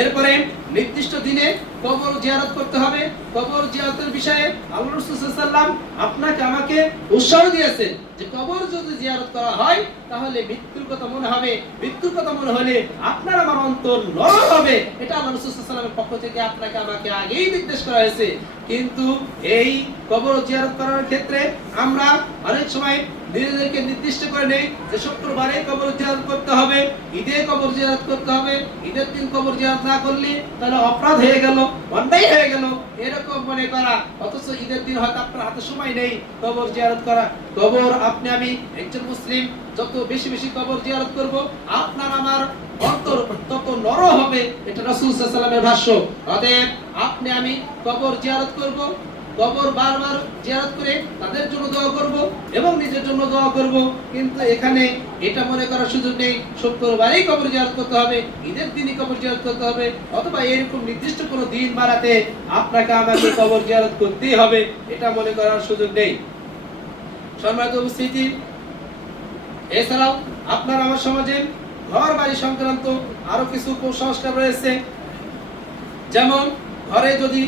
এরপরে নির্দিষ্ট দিনে কবর জিয়ারত করতে হবে। কবর জিয়ারতের বিষয়ে আল্লাহ রাসূল সাল্লাল্লাহু আলাইহি ওয়াসাল্লাম আপনাকে আমাকে উৎসাহ দিয়েছেন যে কবর যদি জিয়ারত করা হয় তাহলে মৃত্যুর কথা মনে হবে, মৃত্যুর কথা মনে হলে আপনার আমার অন্তর নরম হবে। এটা আল্লাহ রাসূল সাল্লাল্লাহু আলাইহি ওয়াসাল্লামের পক্ষ থেকে আপনাকে আমাকে আগেই নির্দেশ করা হয়েছে। কিন্তু এই কবর জিয়ারত করার ক্ষেত্রে আমরা অনেক সময় নিজেদেরকে নির্দিষ্ট করে নেই যে শুক্রবারে কবর জিয়ারত করতে হবে, ঈদে কবর জিয়ারত করতে হবে, ঈদের দিন কবর জিয়ারত না করলে তাহলে অপরাধ হয়ে গেল, অন্যায় হয়ে গেল, এরকম মনে করা। অথচ ঈদের দিন হয়তো আপনার হাতে সময় নেই কবর জিয়ারত করা। কবর আপনি আমি একজন মুসলিম যত বেশি বেশি কবর জিয়ারত করব আপনার আমার অন্তর তত নরম হবে। এটা রাসূল সাল্লাল্লাহু আলাইহি ওয়াসাল্লামের ভাষ্য। অতএব আপনি আমি কবর জিয়ারত করব, কবর বারবার জিয়ারত করে তাদের জন্য দোয়া করব এবং নিজের জন্য দোয়া করব। কিন্তু এখানে এটা মনে করার সুযোগ নেই শুক্রবারেই কবর জিয়ারত করতে হবে, ঈদের দিনই কবর জিয়ারত করতে হবে, অথবা এরকম নির্দিষ্ট কোনো দিন বাড়াতে আপনাকে আমাকে কবর জিয়ারত করতেই হবে, এটা মনে করার সুযোগ নেই। সম্মানিত উপস্থিতি, এছাড়াও আপনার আমার সমাজে ঘর বাড়ি সংক্রান্ত আরো কিছু কুসংস্কার রয়েছে। যেমন ঘরে যদি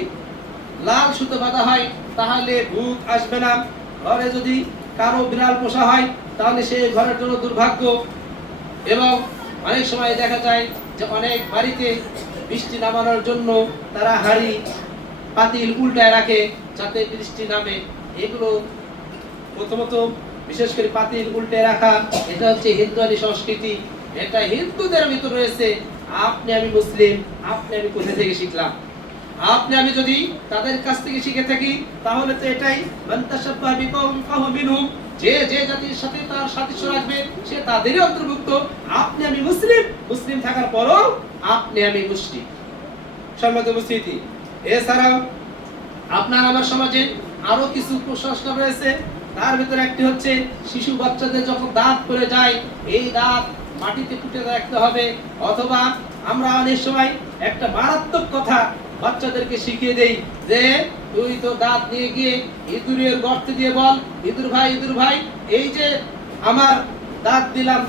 লাল সুতো বাঁধা হয় তাহলে ভূত আসবে না, ঘরে যদি কারো বিড়াল পোষা হয় তাহলে সেই ঘরের জন্য দুর্ভাগ্য। এবং অনেক সময় দেখা যায় যে অনেক বাড়িতে বৃষ্টি নামানোর জন্য তারা হাড়ি পাতিল উল্টায় রাখে যাতে বৃষ্টি নামে। এগুলো প্রথমত বিশেষ করে পাতিল উল্টে রাখা এটা হচ্ছে হিন্দুয়ানি সংস্কৃতি, এটা হিন্দুদের ভিতর রয়েছে। আপনি আমি মুসলিম, আপনি আমি কোথা থেকে শিখলাম? আপনি আমি যদি তাদের কাছ থেকে শিখে থাকি তাহলে তো এটাই মান তাশাব্বাহা বিকওমিন ফাহুয়া মিনহুম, যে যে জাতির সাথে তার সাদৃশ্য রাখবে সে তাদেরই অন্তর্ভুক্ত। আপনি আমি মুসলিম, মুসলিম থাকার পরও আপনি আমি মুশরিক। সম্মানিত উপস্থিতি, এছাড়াও আপনার আমার সমাজে আরো কিছু কুসংস্কার রয়েছে। তার ভিতরে একটি হচ্ছে শিশু বাচ্চাদের যখন দাঁত পড়ে যায় এই দাঁত মাটিতে পুঁতে রাখতে হবে। অথবা আমরা অনেক সময় একটা মারাত্মক কথা বাচ্চাদেরকে শিখিয়ে দেই যে তুই তো দাঁত নিয়ে গিয়ে ইঁদুরের গর্তে দিয়ে বল, ইঁদুর ভাই, ইঁদুর ভাই, এই যে আমার দাঁত দিলাম,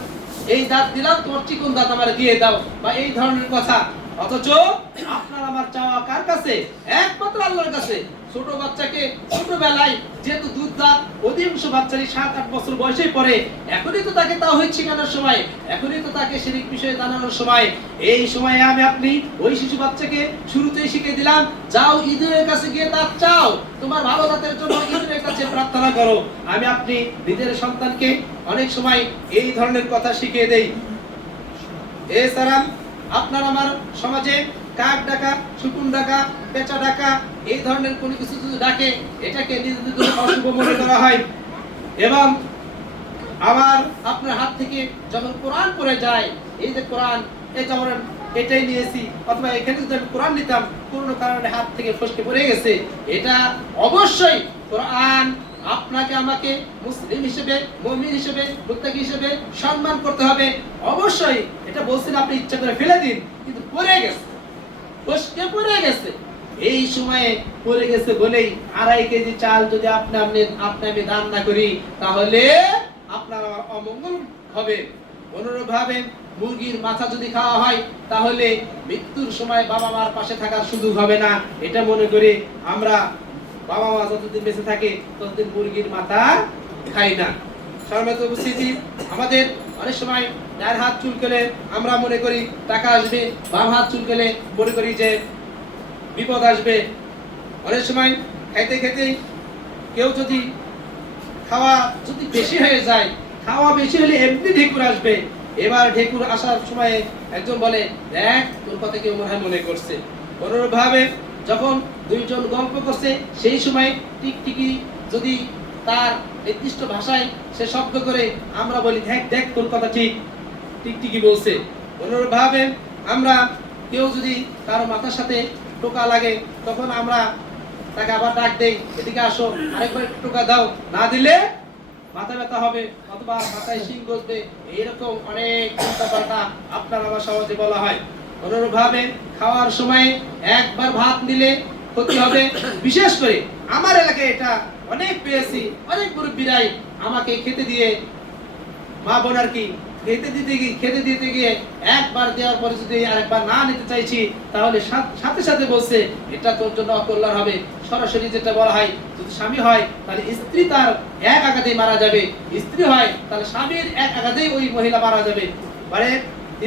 এই দাঁত দিলাম, তোমার চিকন দাঁত আমার দিয়ে দাও, বা এই ধরনের কথা। অথচ আপনার আমার চাওয়া কার কাছে? একমাত্র আল্লাহর কাছে। ছোট বাচ্চাকে ছোটবেলায় যেহেতু দুধ দাঁত অধিকাংশ বাচ্চারই 7-8 বছর বয়সেই পড়ে, এখনই তো তাকে তাওহীদ শেখানোর সময়, এখনই তো তাকে শিরক বিষয়ে জানানোর সময়। এই সময়ে আমি আপনি ওই শিশু বাচ্চাকে শুরুতেই শিখিয়ে দিলাম, যাও ইঁদুরের কাছে গিয়ে দাঁত চাও, তোমার ভালো দাঁতের জন্য ইঁদুরের কাছে প্রার্থনা করো। আমি আপনি নিজের সন্তানকে অনেক সময় এই ধরনের কথা শিখিয়ে দেই। এছাড়া আপনার আমার সমাজে কাক ডাকা, শকুন ডাকা, পেঁচা ডাকা, এই ধরনের কোনো কিছু যদি ডাকে এটাকে নিজেদের জন্য অশুভ মনে করা হয়। এবং আবার আপনার হাত থেকে যখন কোরআন পড়ে যায়, এই যে কোরআন, এই যেমন এটাই নিয়েছি, অথবা এখানে যদি আমি কোরআন নিতাম কোনো কারণে হাত থেকে ফসকে পড়ে গেছে, এটা অবশ্যই কোরআন আপনাকে আমাকে মুসলিম হিসেবে, মুমিন হিসেবে, মুত্তাকি হিসেবে সম্মান করতে হবে। অবশ্যই এটা বলছেন আপনি ইচ্ছা করে ফেলে দিন, কিন্তু পড়ে গেছে, ফসকে পড়ে গেছে, এই সময়ে পড়ে গেছে বলেই 2.5 কেজি চাল যদি আপনি আমি দান না করি তাহলে আপনার অমঙ্গল হবে। অনুরূপভাবে মুরগির মাথা যদি খাওয়া হয় তাহলে মৃত্যুর সময় বাবা মার পাশে থাকার সুযোগ হবে না। এটা মনে করি আমরা বাবা মা যতদিন বেঁচে থাকে ততদিন মুরগির মাথা খাই না। সম্মানিত উপস্থিতি, আমাদের অনেক সময় ডান হাত চুলকালে আমরা মনে করি টাকা আসবে, বাম হাত চুলকালে মনে করি যে বিপদ আসবে। অনেক সময় খাইতে খেতে কেউ যদি খাওয়া যদি বেশি হয়ে যায়, খাওয়া বেশি হলে এমনি ঢেকুর আসবে। এবার ঢেকুর আসার সময় একজন বলে, দেখ তোর কথা কেউ মনে হয় মনে করছে। অনুরূপভাবে যখন দুইজন গল্প করছে সেই সময় টিকটিকি যদি তার নির্দিষ্ট ভাষায় সে শব্দ করে আমরা বলি, দেখ দেখ তোর কথা ঠিক, টিকটিকি বলছে। অনুরূপভাবে আমরা কেউ যদি কারো মাথার সাথে টোকা লাগে তখন আমরা তাকে আবার ডাক দেই, এদিকে আসো, আরেকবার টোকা দাও, না দিলে মাথা ব্যথা হবে অথবা মাথায় শিং গজবে। এইরকম অনেক উল্টাপাল্টা আপনার আমার সমাজে বলা হয়। অনুরূপভাবে খাওয়ার সময় একবার ভাত নিলে ক্ষতি হবে। বিশেষ করে আমার এলাকায় এটা অনেক পেয়েছি, অনেক মুরব্বীরাই আমাকে খেতে দিয়ে মা বোন আর কি খেতে দিতে গিয়ে একবার দেওয়ার পরে যদি আরেকবার না নিতে চাইছি, তাহলে সাথে সাথে বলছে এটা তোর জন্য অকল্যাণ হবে। সরাসরি যেটা বলা হয়, যদি স্বামী হয় তাহলে স্ত্রী তার এক আঘাতেই মারা যাবে, স্ত্রী হয় তাহলে স্বামীর এক আঘাতেই ওই মহিলা মারা যাবে, মানে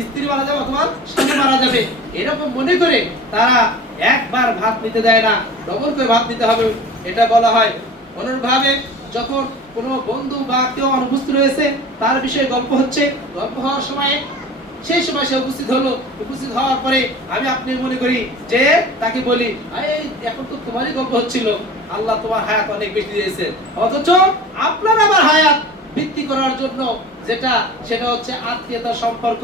স্ত্রী মারা যাবে অথবা স্বামী মারা যাবে। এরকম মনে করে তারা একবার ভাত নিতে দেয় না, ডবল করে ভাত নিতে হবে, এটা বলা হয়। অনুরূপভাবে যখন কোনো বন্ধু বা কেউ অনুপস্থিত রয়েছে, তার বিষয়ে গল্প হচ্ছে, গল্প হওয়ার সময় সেই সময় সে উপস্থিত হলো, উপস্থিত হওয়ার পরে আমি আপনি মনে করি যে তাকে বলি, এই এখন তো তোমারই গল্প হচ্ছিল, আল্লাহ তোমার হায়াত অনেক বেশি দিয়েছে, অথচ আপনার আমার হায়াত বৃদ্ধি করার জন্য সেটা হচ্ছে আত্মীয়তার সম্পর্ক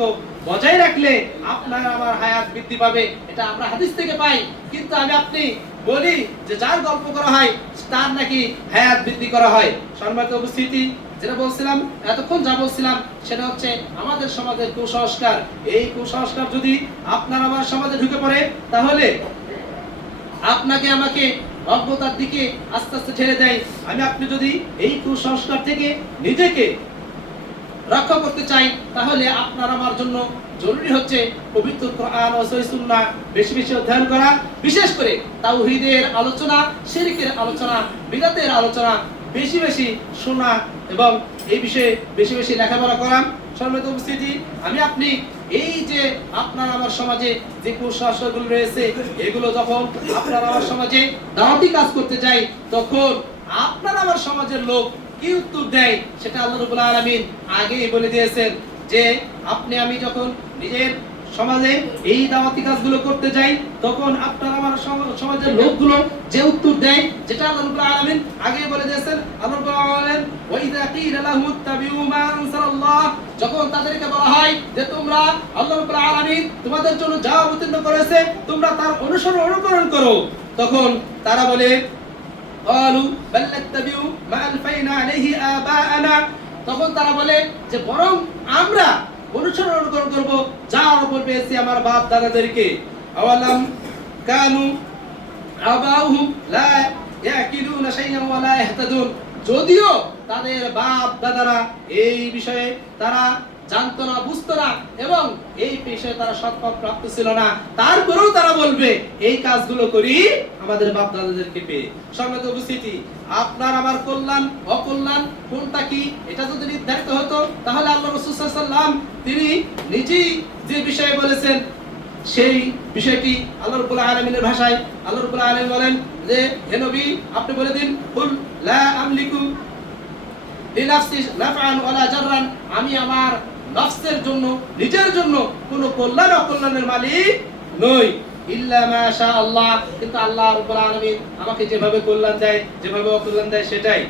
বজায় রাখলে আপনার আমার হায়াত বৃদ্ধি পাবে, এটা আমরা হাদিস থেকে পাই। কিন্তু আমি আপনি বলি যে যার গল্প করা হয় তার নাকি হায়াত বৃদ্ধি করা হয়। সম্মানিত উপস্থিতি, যেটা বলছিলাম এতক্ষণ যা বলছিলাম সেটা হচ্ছে আমাদের সমাজের কুসংস্কার। এই কুসংস্কার যদি আপনার আমার সমাজে ঢুকে পড়ে, তাহলে আপনাকে আমাকে অজ্ঞতার দিকে আস্তে আস্তে ঠেলে দেয়। আমি আপনি যদি এই কুসংস্কার থেকে নিজেকে রক্ষা করতে চাই, তাহলে আপনার আমার জন্য জরুরি হচ্ছে পবিত্র কোরআন ও সহিহ সুন্নাহ বেশি বেশি অধ্যয়ন করা, বিশেষ করে তাওহীদের আলোচনা, শিরকের আলোচনা, বিদআতের আলোচনা বেশি বেশি শোনা এবং এই বিষয়ে বেশি বেশি লেখাপড়া করা। সম্মানিত উপস্থিতি, আমি আপনি এই যে আপনার আমার সমাজে যে কুসংস্কারগুলো রয়েছে, এগুলো যখন আপনার আমার সমাজে দাওয়াতি কাজ করতে যাই, তখন আপনার আমার সমাজের লোক কি উত্তর দেয় সেটা আল্লাহ রাব্বুল আলামিন আগেই বলে দিয়েছেন, যে আপনি আমি যখন নিজের সমাজে এই দাওয়াতি কাজগুলো করতে যাই, তখন আপনার আমার সমাজের লোকগুলো যে উত্তর দেয়, যেটা আল্লাহ রাব্বুল আলামিন আগেই বলে দিয়েছেন। আল্লাহ রাব্বুল আলামিন ওয়া ইযা কিলা লাহুম ইত্তাবিউ মা আনসালাল্লাহ, যখন তাদেরকে বলা হয় যে তোমরা আল্লাহ রাব্বুল আলামিন তোমাদের জন্য যা অবতীর্ণ করেছে তোমরা তার অনুকরণ করো, তখন তারা বলে قالوا بل نتبع ما ألفينا عليه آباءنا, তখন তারা বলে যে বরং আমরা অনুকরণ করব যার উপর পেয়েছি আমার বাপ দাদাদেরকে। আওয়ালাম কানু আবাউহুম লা ইয়াকিলুনা শাইআন ওয়া লা ইহতাদুন, যদিও তাদের বাপ দাদারা এই বিষয়ে তারা জানতো না, বুঝতো না এবং এই বিষয়ে তারা সৎপথ প্রাপ্ত ছিল না, তারপরেও তারা বলবে এই কাজগুলো করি আমাদের বাপ দাদাদেরকে পেয়ে। সম্মানিত উপস্থিতি, আপনার আমার কল্যাণ অকল্যাণ কোনটা কি এটা যদি নির্ধারিত হতো, তাহলে আল্লাহ রাসূল সাল্লাল্লাহু আলাইহি ওয়াসাল্লাম তিনি নিজেই যে বিষয়ে বলেছেন সেই বিষয়টি আল্লাহ রাব্বুল আলামিনের ভাষায় আল্লাহ রাব্বুল আলামিন বলেন যে হে নবী আপনি বলে দিন, কুল লা আমলিকু লিনাফসি নাফআন ওয়ালা জাররান, আমি আমার নফসের জন্য নিজের জন্য কোনো কল্যাণ অকল্যাণের মালিক নই, ইল্লা মা শা আল্লাহ, কিন্তু আল্লাহ রাব্বুল আলামিন আমাকে যেভাবে কল্যাণ দেয় যেভাবে অকল্যাণ দেয় সেটাই।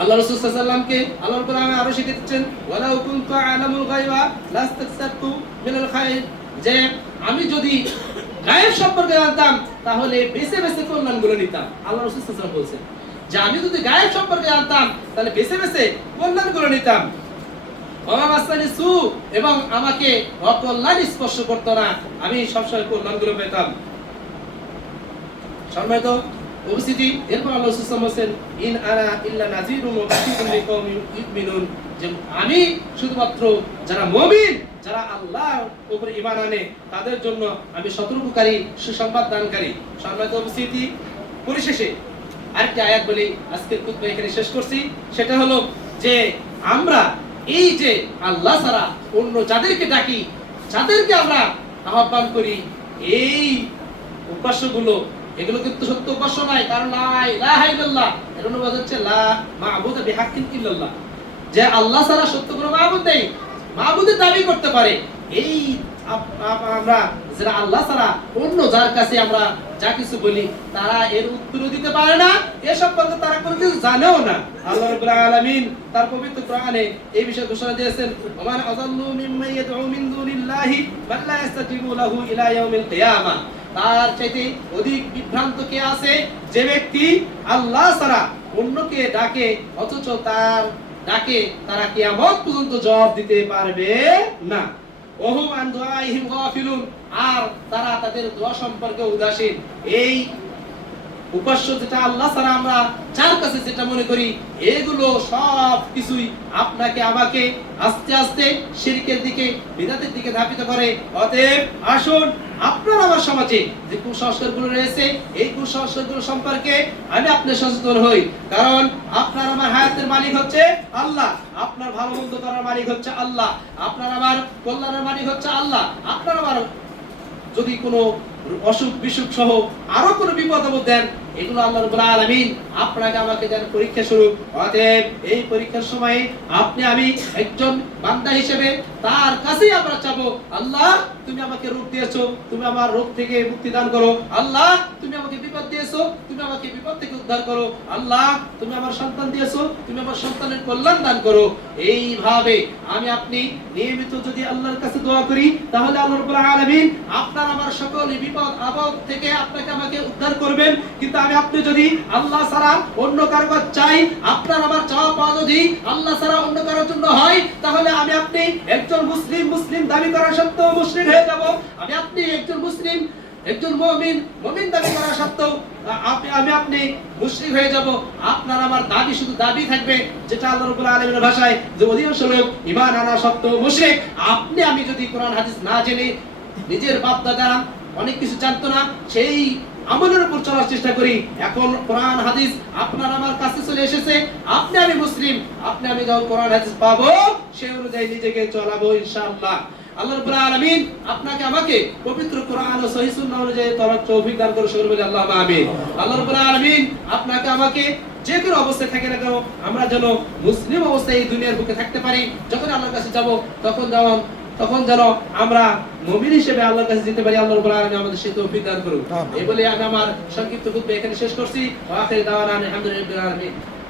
আল্লাহ রাসূল সাল্লাল্লাহু আলাইহি ওয়াসাল্লামকে আল্লাহ রাব্বুল আলামিন আরো শিখিয়ে দিচ্ছেন, ওয়ালাউ কুনতু আ'লামুল গায়বা লাস্তাকসারতু মিনাল খায়র, যে আমি যদি গায়েব সম্পর্কে জানতাম তাহলে বেছে বেছে কল্যাণগুলো নিতাম। আল্লাহ রাসূল সাল্লাল্লাহু আলাইহি ওয়াসাল্লাম বলেছেন যে আমি যদি গায়েব সম্পর্কে জানতাম তাহলে বেছে বেছে কল্যাণগুলো নিতাম। এবং আমাকে অকল্যাণ স্পর্শ করতো না, আমি সবসময় কল্যাণগুলো পেতাম। সম্মানিত উপস্থিতি, এরপর আল্লাহ রাসূল সাল্লাল্লাহু আলাইহি ওয়াসাল্লাম বলেন, ইন আনা ইল্লা নাযীরুন ওয়া বাশীরুন লিকাওমিন ইউমিনুন, যে আমি শুধুমাত্র যারা মুমিন, যারা আল্লাহর উপর ঈমান আনে তাদের জন্য আমি সতর্ককারী, সুসংবাদ দানকারী। সম্মানিত উপস্থিতি, পরিশেষে আরেকটি আয়াত বলি আজকের খুতবা এখানে শেষ করছি, সেটা হলো যে আমরা এই যে আল্লাহ ছাড়া অন্য যাদেরকে ডাকি, যাদেরকে আমরা আহ্বান করি, এই উপাস্যগুলো এগুলো কিন্তু সত্য উপাস্য নয়, কারণ লা ইলাহা ইল্লাল্লাহ এর অনুবাদ হচ্ছে লা মা'বুদা বিহাক্কিন ইল্লাল্লাহ, যে আল্লাহ ছাড়া সত্য কোনো মাবুদ নেই, মাবুদের দাবি করতে পারে এই আমরা যারা আল্লাহ ছাড়া অন্য যার কাছে আমরা যা কিছু বলি তারা এর উত্তর দিতে পারে না, এ সম্পর্কে তারা কোনো কিছু জানেও না। আল্লাহ রাব্বুল আলামিন তার পবিত্র কোরআনে এই বিষয়ে ঘোষণা দিয়েছেন, ওমান আযাল্লু মিম্মান ইয়াদউ মিন দুনিল্লাহি মান লা ইস্তাজিবু লাহু ইলা ইয়াউমিল কিয়ামাহ, তার চাইতে অধিক বিভ্রান্ত কে আছে যে ব্যক্তি আল্লাহ ছাড়া অন্যকে ডাকে অথচ তার ডাকে তারা কিয়ামত পর্যন্ত জবাব দিতে পারবে না। ওহুম আন দুআইহিম গাফিলুন, আর তারা তাদের দোয়া সম্পর্কে উদাসীন। এই উপাস্য যেটা আল্লাহ ছাড়া আমরা যার কাছে যেটা মনে করি, এগুলো সব কিছুই আপনাকে আমাকে আস্তে আস্তে শিরকের দিকে, বিদআতের দিকে ধাবিত করে। অতএব আসুন আপনার আমার সমাজে যে কুসংস্কারগুলো রয়েছে, এই কুসংস্কারগুলো সম্পর্কে আমি আপনি সচেতন হই। কারণ আপনার আমার হায়াতের মালিক হচ্ছে আল্লাহ, আপনার ভালো মন্দ করার মালিক হচ্ছে আল্লাহ, আপনার আমার কল্যাণের মালিক হচ্ছে আল্লাহ। আপনার আমার যদি কোনো অসুখ বিসুখ সহ আরো কোনো বিপদ আপদ দেন, এগুলো আল্লাহ রাব্বুল আলামিন আপনাকে আমাকে দেন পরীক্ষা স্বরূপ। অতএব এই পরীক্ষার সময়ে আপনি আমি একজন বান্দা হিসেবে তার কাছেই আমরা চাবো, আল্লাহ তুমি আমাকে রোগ দিয়েছো, তুমি আমার রোগ থেকে মুক্তি দান করো। আল্লাহ তুমি আমাকে বিপদ দিয়েছো, তুমি আমাকে বিপদ থেকে উদ্ধার করো। আল্লাহ তুমি আমার সন্তান দিয়েছো, তুমি আমার সন্তানের কল্যাণ দান করো। এইভাবে আমি আপনি নিয়মিত যদি আল্লাহর কাছে দোয়া করি, তাহলে আল্লাহ রাব্বুল আলামিন আপনার আমার সকল বিপদ আপদ থেকে আপনাকে আমাকে উদ্ধার করবেন। কিন্তু আমি আপনি যদি আল্লাহ ছাড়া অন্য কারো কাছে চাই, আপনার আমার চাওয়া পাওয়া যদি আল্লাহ ছাড়া অন্য কারোর জন্য হয়, তাহলে আমি আপনি একজন মুসলিম দাবি করা সত্ত্বেও মুশরিক হয়ে যাব। আমি আপনি একজন মুসলিম, একজন মুমিন দাবি করা সত্ত্বেও আমি আপনি মুশরিক হয়ে যাব। আপনার আমার দাবি শুধু দাবি থাকবে, যেটা আল্লাহ রাব্বুল আলামিনের ভাষায় যে অধিকাংশ লোক ঈমান আনা সত্ত্বেও মুশরিক। আপনি আমি যদি কোরআন হাদিস না জেনে, নিজের বাপ দাদা অনেক কিছু জানতো না, সেই আমলের উপর চলার চেষ্টা করি, এখন কোরআন হাদিস আপনার আমার কাছে চলে এসেছে, আপনি আমি মুসলিম, আপনি আমি যখন কোরআন হাদিস পাবো সেই অনুযায়ী নিজেকে চলাবো ইনশাআল্লাহ। আল্লাহ রাব্বুল আলামিন আপনাকে আমাকে পবিত্র কোরআন ও সহিহ সুন্নাহ অনুযায়ী চলার তৌফিক দান করুন, সকলে বলি আল্লাহুম্মা আমিন। আল্লাহ রাব্বুল আলামিন আপনাকে আমাকে যে কোনো অবস্থায় থাকে না কেন, আমরা যেন মুসলিম অবস্থায় এই দুনিয়ার বুকে থাকতে পারি। যখন আল্লাহর কাছে যাব তখন যেন আমরা মুমিন হিসেবে আল্লাহর কাছে যেতে পারি। আল্লাহ রাব্বুল আলামিন আমাদের সেই তৌফিক দান করুন। এই বলে আমি আমার সংক্ষিপ্ত খুতবা এখানে শেষ করছি। ওয়া আখিরু দাওয়ানা আলহামদুলিল্লাহি রাব্বিল আলামিন।